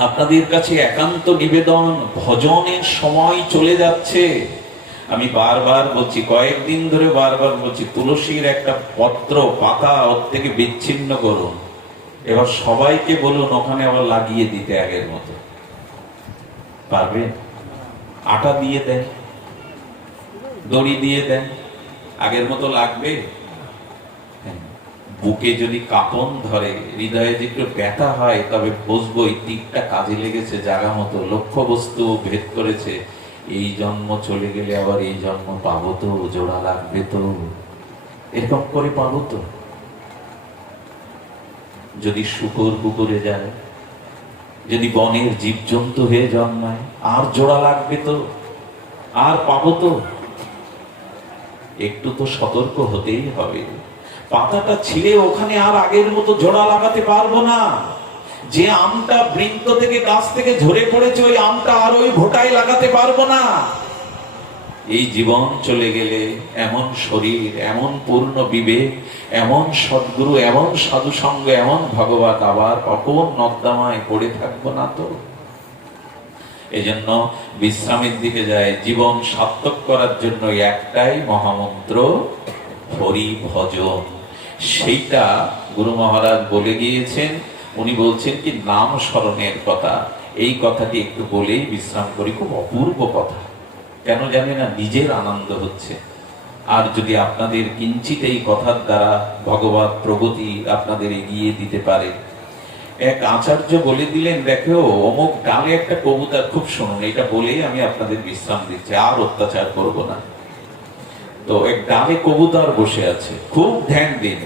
আপনাদের কাছে একান্ত নিবেদন, ভজনের সময় চলে যাচ্ছে। আমি বারবার বলছি, কয়েকদিন ধরে বারবার বলছি, তুলসীর একটা পত্র পাতা ওর থেকে বিচ্ছিন্ন করুন। এবার সবাইকে বলুন ওখানে আবার লাগিয়ে দিতে আগের মতো। পারবেন? আটা দিয়ে দেন, দড়ি দিয়ে দেন, আগের মতো লাগবে? বুকে যদি কাঁপন ধরে, হৃদয়ে যদি একটু ব্যথা হয়, তবে বুঝবো এই তীরটা কাজে লেগেছে জাগা মতো, লক্ষ্য বস্তু ভেদ করেছে। এই জন্ম চলে গেলে আবার এই জন্ম পাবো তো, জোড়া লাগবে তো, এরকম করে পাবো তো। যদি শুকর পুকুরে যায়, যদি বনের জীবজন্তু হয়ে জন্মায়, আর জোড়া লাগবে তো, আর পাবো তো। একটু তো সতর্ক হতেই হবে। পাতাটা ছিঁড়ে ওখানে আর আগের মতো জোড়া লাগাতে পারবো না। যে আমটা বৃন্ত থেকে গাছ থেকে ঝরে পড়েছে, ওই আমটা আর ওই ভোটায় লাগাতে পারবো না। এই জীবন চলে গেলে এমন শরীর, এমন পূর্ণ বিবেক, এমন সদ্গুরু, এমন সাধু সঙ্গ, এমন ভগবত, আবার অপর নর্দমায় পড়ে থাকবো না তো। এজন্য বিশ্রামের দিকে যায়। জীবন সার্থক করার জন্য একটাই মহামন্ত্র, হরি ভজন। সেইটা গুরু মহারাজ বলে গিয়েছেন। উনি বলছেন কি, নাম স্মরণের কথা। এই কথাটি একটু বলেই বিশ্রাম করি। খুব অপূর্ব কথা, কেন জানি না, নিজের আনন্দ হচ্ছে। আর যদি আপনাদের কিঞ্চিত এই কথার দ্বারা ভগবত প্রগতি আপনাদের এগিয়ে দিতে পারে। এক আচার্য বলে দিলেন, দেখো অমুক ডালে একটা কবুতর, খুব শুনুন, এটা বলেই আমি আপনাদের বিশ্রাম দিচ্ছি, আর অত্যাচার করব না। তো এক ডালে কবুতর বসে আছে, খুব ধ্যান দিন।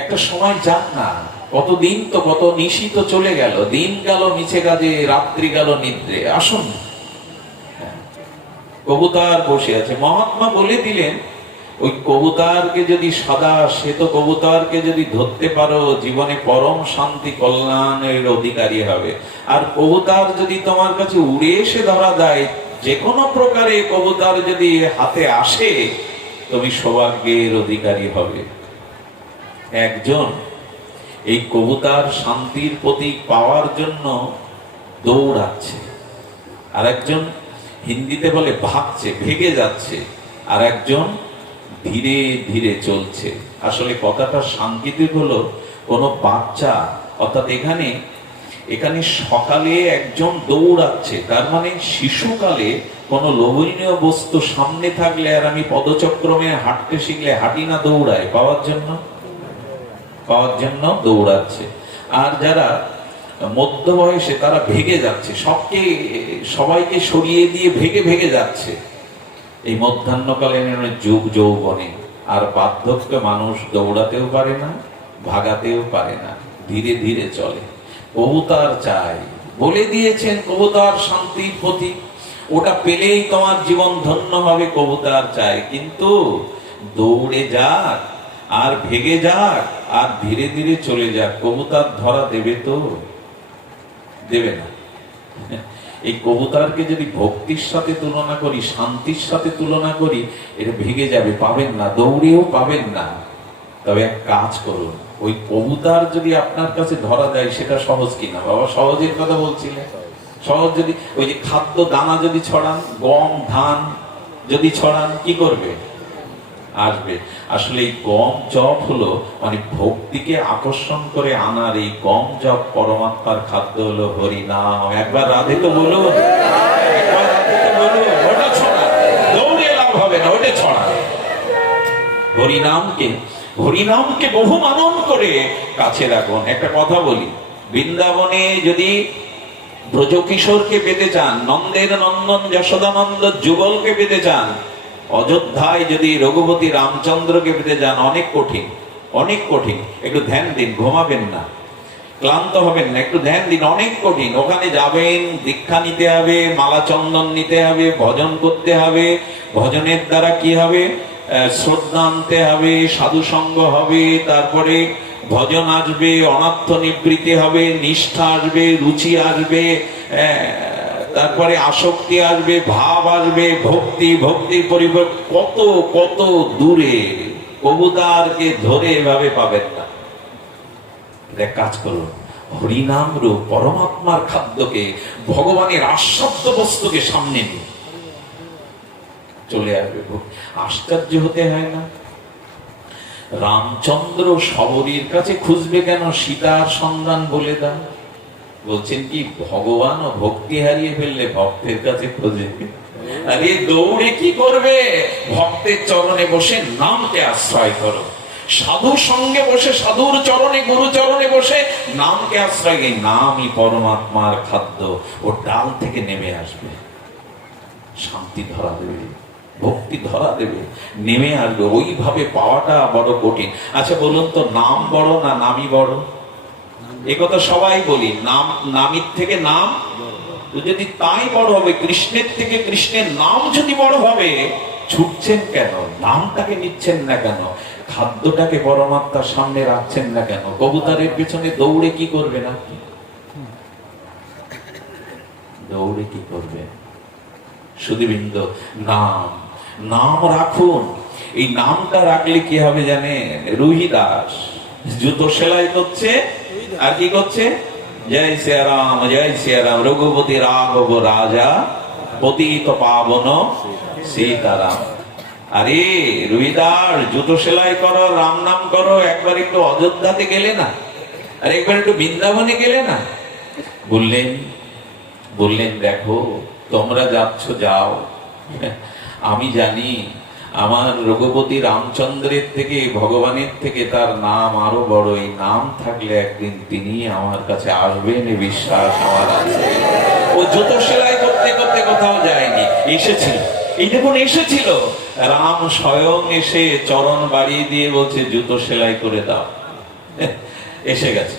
একটা সময় যাক না, কতদিন তো, কত নিশি তো চলে গেল, দিন গেল মিছে কাজে, রাত্রি গেল নিদ্রে। আসুন, কবুতর বসে আছে। মহাত্মা বলে দিলেন, ওই কবুতরকে যদি সদা শ্বেত কবুতরকে যদি ধরতে পারো, জীবনে পরম শান্তি কল্যাণের অধিকারী হবে। আর কবুতর যদি তোমার কাছে উড়ে এসে ধরা দেয়, যে কোনো প্রকারে কবুতর যদি হাতে আসে, তুমি সৌভাগ্যের অধিকারী হবে। একজন এই কবুতর শান্তির প্রতীক পাওয়ার জন্য দৌড়াচ্ছে, আর একজন হিন্দিতে বলে ভাগছে, ভেগে যাচ্ছে, আর একজন ধীরে ধীরে চলছে। আসলে কথাটা সাংকেতিক হলো, কোনো বাচ্চা, অর্থাৎ এখানে সকালে একজন দৌড়াচ্ছে, তার মানে শিশুকালে কোনো লোভনীয় বস্তু সামনে থাকলে, আর আমি পদচক্রমে হাঁটতে শিখলে হাঁটি না, দৌড়ায় পাওয়ার জন্য দৌড়াচ্ছে। আর যারা মধ্য বয়সে, তারা ভেগে যাচ্ছে, সবাইকে সরিয়ে দিয়ে ভেগে ভেগে যাচ্ছে। এই মধ্যাহ্নকালীন যুগ যৌবনে আর বার্ধক্যে মানুষ দৌড়াতেও পারে না, ভাগাতেও পারে না, ধীরে ধীরে চলে। কবুতর চাই, বলে দিয়েছেন কবুতর শান্তির প্রতীক, ওটা পেলেই তোমার জীবন ধন্য হবে। কবুতর চাই, কিন্তু দৌড়ে যাক, আর ভেগে যাক, আর ধীরে ধীরে চলে যাক, কবুতর ধরা দেবে তো? দেবে না। এই কবুতরকে যদি ভক্তির সাথে তুলনা করি, শান্তির সাথে তুলনা করি, এটা ভেগে যাবে, পাবেন না, দৌড়েও পাবেন না। তবে এক কাজ করুন, ওই কবুতর যদি আপনার কাছে ধরা দেয়, সেটা সহজ কিনা? বাবা সহজের কথা বলছিলেন। সহজ যদি, ওই যে খাদ্য দানা যদি ছড়ান, গম ধান যদি ছড়ান, কি করবে? আসবে। আসলে এই গম জপ হলো মানে ভক্তিকে আকর্ষণ করে আনার, এই গম জপ পরমাত্মার খাদ্য হলো হরি নাম। একবার রাধে তো বলো, একবার রাধে তো বলো। ওটা ছড়া, দৌড়ে লাভ হবে না, ওটা ছড়া। হরিনামকে বহু মানন করে কাছে রাখুন। একটা কথা বলি, বৃন্দাবনে যদি ব্রজকিশোরকে পেতে চান, নন্দের নন্দন যশোদানন্দ যুগলকে পেতে চান, অযোধ্যায় যদি রঘুপতি রামচন্দ্রকে পেতে যান, অনেক কঠিন, অনেক কঠিন। একটু ধ্যান দিন, ঘুমাবেন না, ক্লান্ত হবেন না, একটু ধ্যান দিন, অনেক কঠিন। ওখানে যাবেন, দীক্ষা নিতে হবে, মালা চন্দন নিতে হবে, ভজন করতে হবে। ভজনের দ্বারা কি হবে? শ্রদ্ধা আনতে হবে, সাধু সঙ্গ হবে, তারপরে ভজন আসবে, অনার্থ নিবৃত্তি হবে, নিষ্ঠা আসবে, রুচি আসবে, তারপরে আসক্তি আসবে, ভাব আসবে, ভক্তি, ভক্তির পরিবর্তে কত কত দূরে। কবুতারকে ধরে এভাবে পাবেন না। এক কাজ করুন, হরিনাম রূপ পরমাত্মার খাদ্যকে, ভগবানের আস্বাদ্য বস্তুকে সামনে নিয়ে চলে আসবে। আশ্চর্য হতে হয় না? রামচন্দ্র শবরীর কাছে খুঁজবে কেন? সীতার সন্ধান বলে দাও। বলছেন কি, ভগবান ও ভক্তি হারিয়ে ফেললে ভক্তের কাছে খোঁজে। আরে দৌড়ে কি করবে? ভক্তের চরণে বসে নামকে আশ্রয় করো, সাধুর সঙ্গে বসে, সাধুর চরণে, গুরু চরণে বসে নামকে আশ্রয়। এই নামই পরমাত্মার খাদ্য। ও ডাল থেকে নেমে আসবে, শান্তি ধরা দেবে, ভক্তি ধরা দেবে, নেমে আসবে। ওইভাবে পাওয়াটা বড় কঠিন। আচ্ছা বলুন তো, নাম বড় না নামই বড়? এ কথা সবাই বলি, নাম, নামির থেকে নাম যদি তাই বড় হবে, কৃষ্ণের থেকে কৃষ্ণের নাম যদি বড় হবে, ছুটছেন কেন? নামটাকে নিচ্ছেন না কেন? খাদ্যটাকে পরমাত্মার সামনে রাখছেন না কেন? কবুতরের পেছনে দৌড়ে কি করবে? না দৌড়ে কি করবে? সুধীবৃন্দ, নাম, নাম রাখুন। এই নামটা রাখলে কি হবে জানেন? রুহিদাস জুতো সেলাই করছে, আর কি করছে? জয় শ্রীরাম, জয় শ্রীরাম, রঘুপতি রাঘব রাজা, পতিত পাবন সীতারাম। আরে রুহিদাস, জুতো সেলাই করো, রাম নাম করো, একবার একটু অযোধ্যাতে গেলে না? আর একবার একটু বৃন্দাবনে গেলে না? বললেন, বললেন দেখো তোমরা যাচ্ছ যাও, আমি জানি আমার রঘুপতি রামচন্দ্রের থেকে, ভগবানের থেকে তার নাম আরো বড়। এই নাম থাকলে একদিন তিনি আমার কাছে আসবেন, এই বিশ্বাস আমার আছে। ও জুতো সেলাই করতে করতে কোথাও যায়নি, এসেছিল। এই দেখুন, এসেছিল রাম স্বয়ং এসে চরণ বাড়িয়ে দিয়ে বলছে জুতো সেলাই করে দাও। এসে গেছে,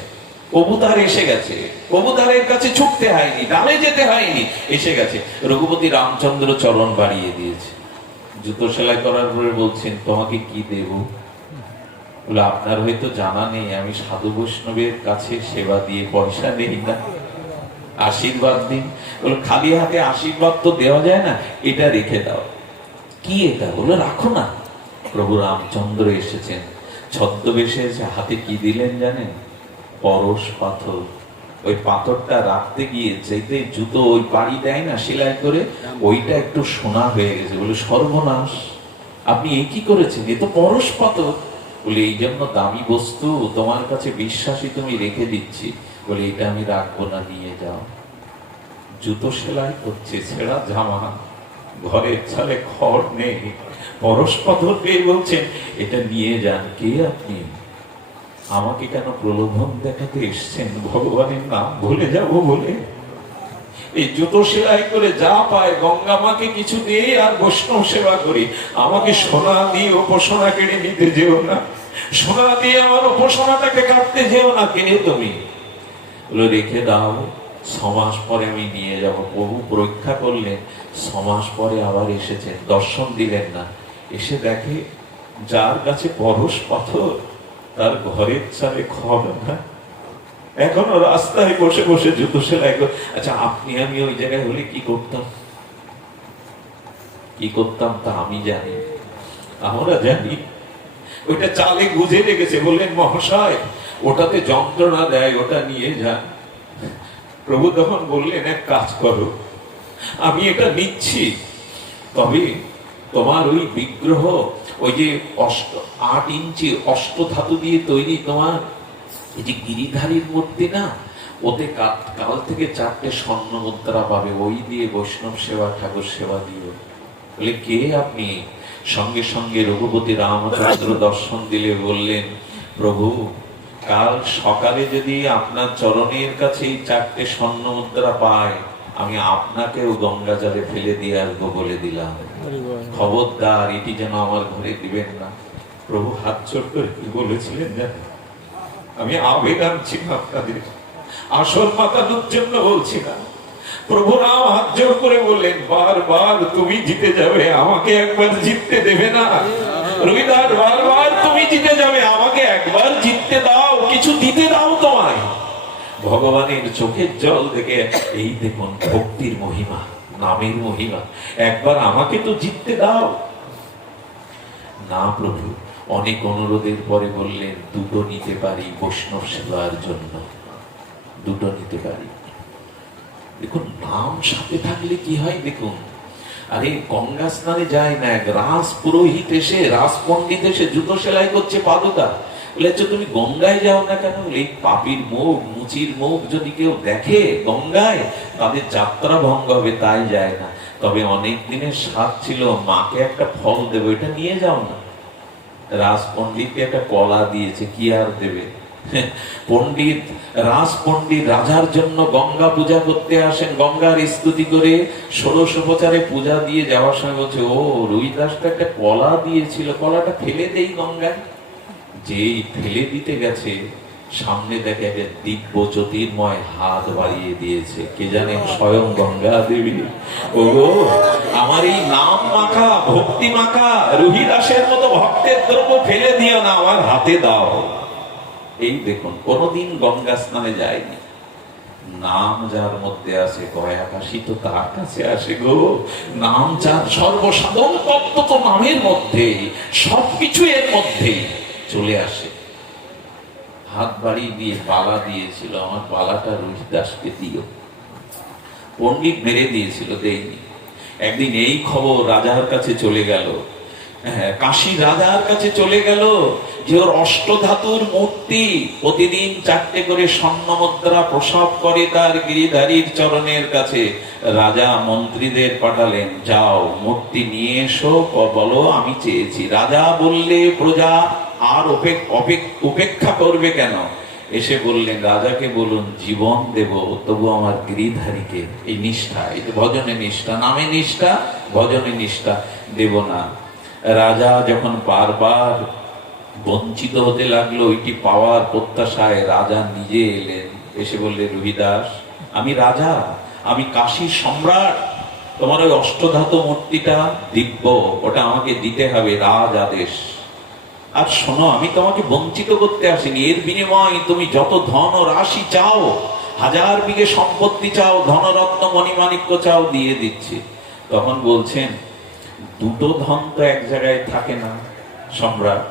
কবুতর এসে গেছে, কবুতরের কাছে ছুটতে হয়নি, ডালে যেতে হয়নি, এসে গেছে। রঘুপতি রামচন্দ্র চরণ বাড়িয়ে দিয়েছে। জুতো সেলাই করার পরে বলছেন তোমাকে কি দেব? বলে আপনার হয়তো জানা নেই, আমি সাধু বৈষ্ণবের কাছে সেবা দিয়ে পয়সা নেই না, আশীর্বাদ দিন। বলে খালি হাতে আশীর্বাদ তো দেওয়া যায় না, এটা রেখে দাও। কি এটা? বলে রাখো না। প্রভু রামচন্দ্র এসেছেন, ছদ্মবেশে এসে হাতে কি দিলেন জানেন? পরশ পাথর। ওই পাথরটা রাখতে গিয়ে যেতে জুতো ওই বাড়ি দেয় না সেলাই করে, ওইটা একটু সোনা হয়ে গেছে। বলে সর্বনাশ, আপনি এ কি করেছেন? এ তো পরশ পাথর। বলে এই জন্য দামি বস্তু তোমার কাছে বিশ্বাসী তুমি রেখে দিচ্ছি। বলে এটা আমি রাখবো না, নিয়ে যাও। জুতো সেলাই করছে, ছেঁড়া জামা, ঘরের ছালে খড় নেই, পরশ পাথর পেয়ে বলছেন এটা নিয়ে যান। কে আপনি? আমাকে কেন প্রলোভন দেখাতে এসছেন? ভগবানের নাম ভুলে যাব বলে? এই জুতো সেলাই করে যা পায় গঙ্গা মাকে কিছু দিয়ে আর বৈষ্ণব সেবা করি। আমাকে সোনা দিয়ে উপাসনা কেড়ে নিতে যেও না, সোনা দিয়ে আমার উপাসনাটাকে কাটতে যেও না। কে তুমি? বলে রেখে দাও, 6 মাস পরে আমি নিয়ে যাব। প্রভু পরীক্ষা করলেন, 6 মাস পরে আবার এসেছেন, দর্শন দিলেন না। এসে দেখে যার কাছে পরশ পাথর তার ঘরের চালে খড় না, এখনো রাস্তায় বসে বসে জুতো সেলাই করে। আচ্ছা আপনি আমি ওই জায়গায় হলে কি করতাম? কি করতাম তা আমি জানি, আমরা জানি। ওইটা চালে গুজে রেখেছে। বললেন মহাশয় ওটাতে যন্ত্রণা দেয়, ওটা নিয়ে যান। প্রভু তখন বললেন এক কাজ করো, আমি এটা নিচ্ছি, তবে তোমার ওই বিগ্রহ, ওই যে 8 ইঞ্চি অষ্টধাতু দিয়ে তৈরি তোমার এই যে গিরিধারীর মূর্তি না, ওতে কাল থেকে 4টে স্বর্ণ মুদ্রা পাবে, ওই দিয়ে বৈষ্ণব সেবা, ঠাকুর সেবা দিও। বলে কে আপনি? সঙ্গে সঙ্গে রঘুপতি রামচন্দ্র দর্শন দিলে বললেন প্রভু কাল সকালে যদি আপনার চরণের কাছে এই 4টে স্বর্ণ মুদ্রা পায় আমি আপনাকেও গঙ্গা জলে ফেলে দিয়ে আসবো বলে দিলাম, খবরদার এটি যেন আমার ঘরে দিবেন না। প্রভু হাত জোড় করে কি বলেছিলেন জানেন? আমি আবেগ আনছি না আপনাদের, আসল মাতানোর জন্য বলছি না। প্রভু রাম হাত জোড় করে বললেন, বারবার তুমি জিতে যাবে, আমাকে একবার জিততে দেবে না? রবিদাস, বারবার তুমি জিতে যাবে, আমাকে একবার জিততে দাও, কিছু দিতে দাও তোমায়। ভগবানের চোখের জল দেখে, এই দেখুন ভক্তির মহিমা, নামের মহিমা, একবার আমাকে তো জিততে দাও না। প্রভু অনেক অনুরোধের পরে বললেন, দুটো নিতে পারি বৈষ্ণব সেবার জন্য, দুটো নিতে পারি। দেখুন নাম সাথে থাকলে কি হয় দেখুন। আরে গঙ্গা স্নানে যায় না, এক রাজ পুরোহিত এসে, রাজ পণ্ডিত এসে জুতো সেলাই করছে পাদুকা। বলেছে তুমি গঙ্গায় যাও না কেন? এই পাপির মুখ, মুচির মুখ যদি কেউ দেখে গঙ্গায়, তাদের যাত্রা ভঙ্গ হবে, তাই যায় না। তবে অনেক দিনের স্বাদ ছিল, মাকে একটা ফল দেবো, এটা নিয়ে যাও না। রাজ পণ্ডিতকে একটা কলা দিয়েছে, কি আর দেবে? পণ্ডিত, রাজ পণ্ডিত রাজার জন্য গঙ্গা পূজা করতে আসেন, গঙ্গার স্তুতি করে 16 পূজা দিয়ে যাওয়ার সময় বলছে, ও রুইদাসটা একটা কলা দিয়েছিল, কলাটা ফেলে দেই গঙ্গায়। যেই ফেলে দিতে গেছে, সামনে দেখে একটা দিব্য জ্যোতির্ময় হাত বাড়িয়ে দিয়েছে, কে জানেন? স্বয়ং গঙ্গা দেবী। ও আমার এই নাম মাখা, ভক্তি মাখা রুহিদাসের মতো ভক্তের দ্রব্য ফেলে দিও না, আমার হাতে দাও। এই দেখুন, কোনদিন গঙ্গা স্নানে যায়নি, নাম যার মধ্যে আছে, গয়াকাশী তো তার কাছে আসে গো। নাম যার, সর্বসাধন তত্ত্ব তো নামের মধ্যে, সবকিছু এর মধ্যে চলে আসে। হাত বাড়িয়ে দিয়ে বালা দিয়েছিল, আমার বালাটা রুহিদাসকে দিও। পণ্ডিত মেরে দিয়েছিল, দেয়নি। একদিন এই খবর রাজার কাছে চলে গেল, কাশী রাজার কাছে চলে গেল, যে ওর অষ্টধাতুর মূর্তি প্রতিদিন 4টে করে স্বর্ণ মুদ্রা প্রসব করে তার গিরিধারীর চরণের কাছে। রাজা মন্ত্রীদের পাঠালেন, যাও মূর্তি নিয়ে এসো, বলো আমি চেয়েছি। রাজা বললে, প্রজা আর উপেক্ষা করবে কেন? এসে বললেন, রাজাকে বলুন জীবন দেব, তবু আমার গিরিধারীকে, এই নিষ্ঠা, এই ভজনে নিষ্ঠা, নামে নিষ্ঠা, ভজনে নিষ্ঠা দেব না। রাজা যখন বারবার বঞ্চিত হতে লাগলো ওইটি পাওয়ার প্রত্যাশায়, রাজা নিজে এলেন, এসে বললেন, রুহিদাস আমি রাজা, আমি কাশীর সম্রাট, তোমার ওই অষ্টধাতু মূর্তিটা দিব্য, ওটা আমাকে দিতে হবে, রাজ আদেশ। আর শোনো, আমি তোমাকে বঞ্চিত করতে আসিনি, এর বিনিময়ে তুমি যত ধন ও রাশি চাও, 1000 বিঘে সম্পত্তি চাও, ধনরত্ন মণিমাণিক্য চাও, দিয়ে দিচ্ছি। তখন বলছেন, দুটো ধন তো এক জায়গায় থাকে না সম্রাট,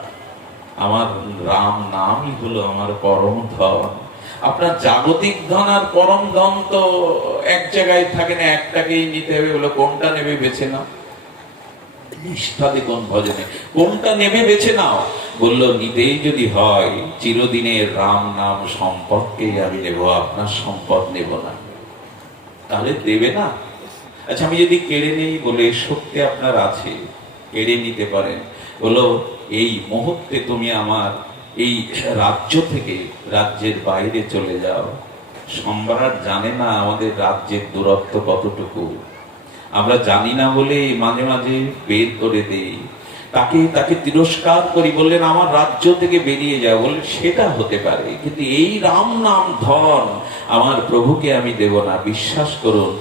আমার রাম নামই হলো আমার পরম ধন। আপনার জাগতিক ধন আর পরম ধন তো এক জায়গায় থাকে না, একটাকেই নিতে হবে। বলে কোনটা নেবে বেছে নাও। নিষ্ঠা দেখুন ভজনে, কোনটা নেবে বেছে নাও। বললো, নিতেই যদি হয় চিরদিনের রাম নাম সম্পদকেই আমি নেব, আপনার সম্পদ নেব না। তাহলে দেবে না? আচ্ছা আমি যদি কেড়ে নেই, বলে শক্তি আপনার আছে, কেড়ে নিতে পারেন। বলো, এই মুহূর্তে তুমি আমার এই রাজ্য থেকে রাজ্যের বাইরে চলে যাও। সম্রাট জানে না আমাদের রাজ্যের দূরত্ব কতটুকু, আমরা জানি না বলে মাঝে মাঝে বের করে দেই, তাকে তিরস্কার করি। বললেন, আমার রাজ্য থেকে বেরিয়ে যাও। বললেন, সেটা হতে পারে, কিন্তু এই রাম নাম ধন আমার প্রভুকে আমি দেব না। বিশ্বাস করুন,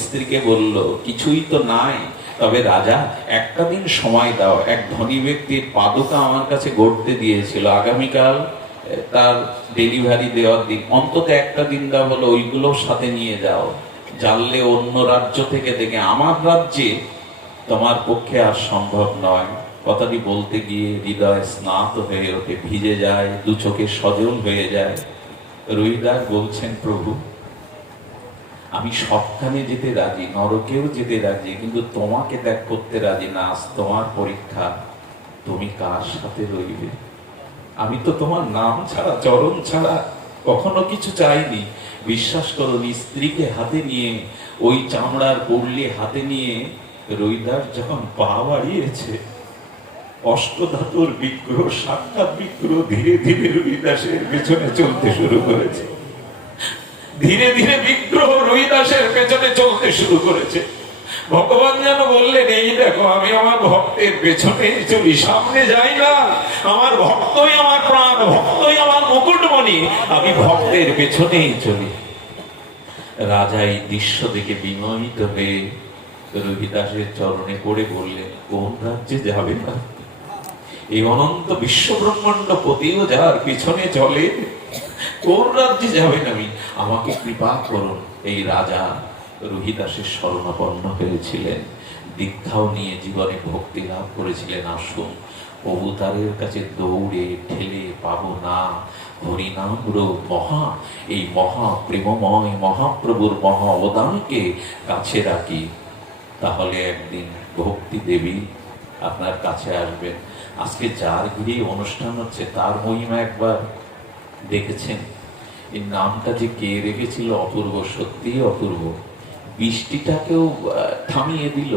স্ত্রীকে বলল, কিছুই তো নাই, তবে রাজা একটা দিন সময় দাও। এক ধনী ব্যক্তির পাদুকা আমার কাছে গড়তে দিয়েছিল, আগামীকাল তার ডেলিভারি দেওয়ার দিন, অন্তত একটা দিন দাও। বলো, ওইগুলোর সাথে নিয়ে যাও, জানলে অন্য রাজ্য থেকে দেখে, আমার রাজ্যে তোমার পক্ষে আর সম্ভব নয়। কথাটি বলতে গিয়ে হৃদয় স্নাত হয়ে ওঠে, ভিজে যায়, দু চোখে সজল হয়ে যায়। রুইদাস বলছেন, প্রভু আমি সবখানে যেতে রাজি, নরকেও যেতে রাজি, কিন্তু তোমাকে ত্যাগ করতে রাজি না। আজ তোমার পরীক্ষা, তুমি কার সাথে রইবে? আমি তো তোমার নাম ছাড়া, চরণ ছাড়া কখনো কিছু চাইনি। বিশ্বাস করুন, স্ত্রীকে হাতে নিয়ে, ওই চামড়ার পড়লে হাতে নিয়ে রুইদাস যখন পা বাড়িয়েছে, অষ্টধাতুর বিগ্রহ, সাক্ষাৎ বিগ্রহ ধীরে ধীরে রুইদাসের পেছনে চলতে শুরু করেছে। ধীরে ধীরে বিগ্রহ রুইদাসের পেছনে চলতে শুরু করেছে। ভগবান যেন বললেন, এই দেখো আমি আমার ভক্তের পেছনে চলি, সামনে যাই না। আমার ভক্তই আমার প্রাণ, ভক্তই আমার মুকুটমণি, আমি ভক্তের পেছনেই চলি। রাজা এই দৃশ্য দেখে বিমোহিত হয়ে রবিদাসের চরণে পড়ে বললেন, কোন রাজ্যে যাবে না? এই অনন্ত বিশ্ব ব্রহ্মাণ্ড পতিও যার পিছনে চলে, কোন রাজ্যে যাবেন? আমি, আমাকে কৃপা করুন। এই রাজা রবিদাসের শরণাপন্ন হয়েছিলেন, দীক্ষাও নিয়ে জীবনে ভক্তি লাভ করেছিলেন। আসুন অবতারের কাছে দৌড়ে ঠেলে পাবো না হরিনাম রূপ মহা, এই মহা প্রেমময় মহাপ্রভুর মহা অবদানকে কাছে রাখি, তাহলে একদিন ভক্তি দেবী আপনার কাছে আসবেন। আজকে যার গৃহে অনুষ্ঠান হচ্ছে তার মহিমা একবার দেখেছেন? এই নামটা যে কে রেখেছিল, অপূর্ব, সত্যি অপূর্ব। বৃষ্টিটাকেও থামিয়ে দিল,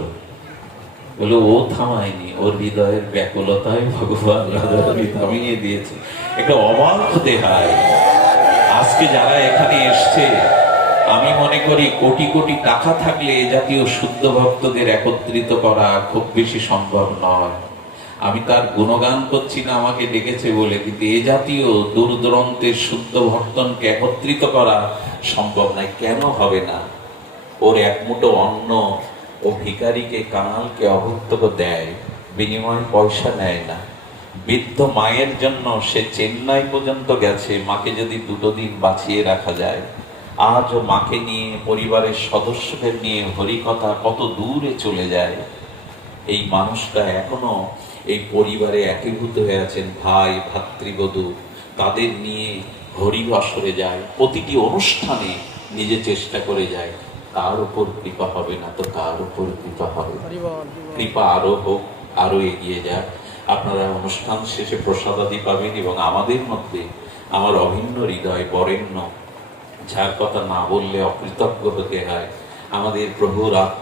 বলে ও থামায়নি, ওর হৃদয়ের ব্যাকুলতায় ভগবান রাধারানী থামিয়ে দিয়েছে। একটা অবাক হতে হয়। আজকে যারা এখানে এসছে, আমি মনে করি কোটি কোটি টাকা থাকলে এ জাতীয় শুদ্ধ ভক্তদের একত্রিত করা খুব বেশি সম্ভব নয়। আমি তার গুণগান করছি না আমাকে ডেকেছে বলে, কিন্তু এ জাতীয় দূর দূরান্তের শুদ্ধ ভক্তকে একত্রিত করা সম্ভব নয়। কেন হবে না? ওর এক মুঠো অন্ন ও ভিখারিকে, কাঙালকে, অভুক্তকে দেয়, বিনিময় পয়সা নেয় না। বৃদ্ধ মায়ের জন্য সে চেন্নাই পর্যন্ত গেছে, মাকে যদি দুটো দিন বাঁচিয়ে রাখা যায়। আজও মাকে নিয়ে, পরিবারের সদস্যদের নিয়ে হরিকথা কত দূরে চলে যায়। এই মানুষটা এখনো এই পরিবারে একীভূত হয়ে আছেন, ভাই ভাতৃবধূ, তাদের নিয়ে হরিবাসরে যায়, প্রতিটি অনুষ্ঠানে নিজে চেষ্টা করে যায়। তার উপর কৃপা হবে না তো কার উপর কৃপা হবে? কৃপা আরো হোক, আরো এগিয়ে যাক। আপনারা অনুষ্ঠান শেষে প্রসাদাদি পাবেন, এবং আমাদের মধ্যে আমার অভিন্ন হৃদয় বরেণ্য, যার কথা না বললে অকৃতজ্ঞ হতে হয়, আমাদের প্রভুর আত্মা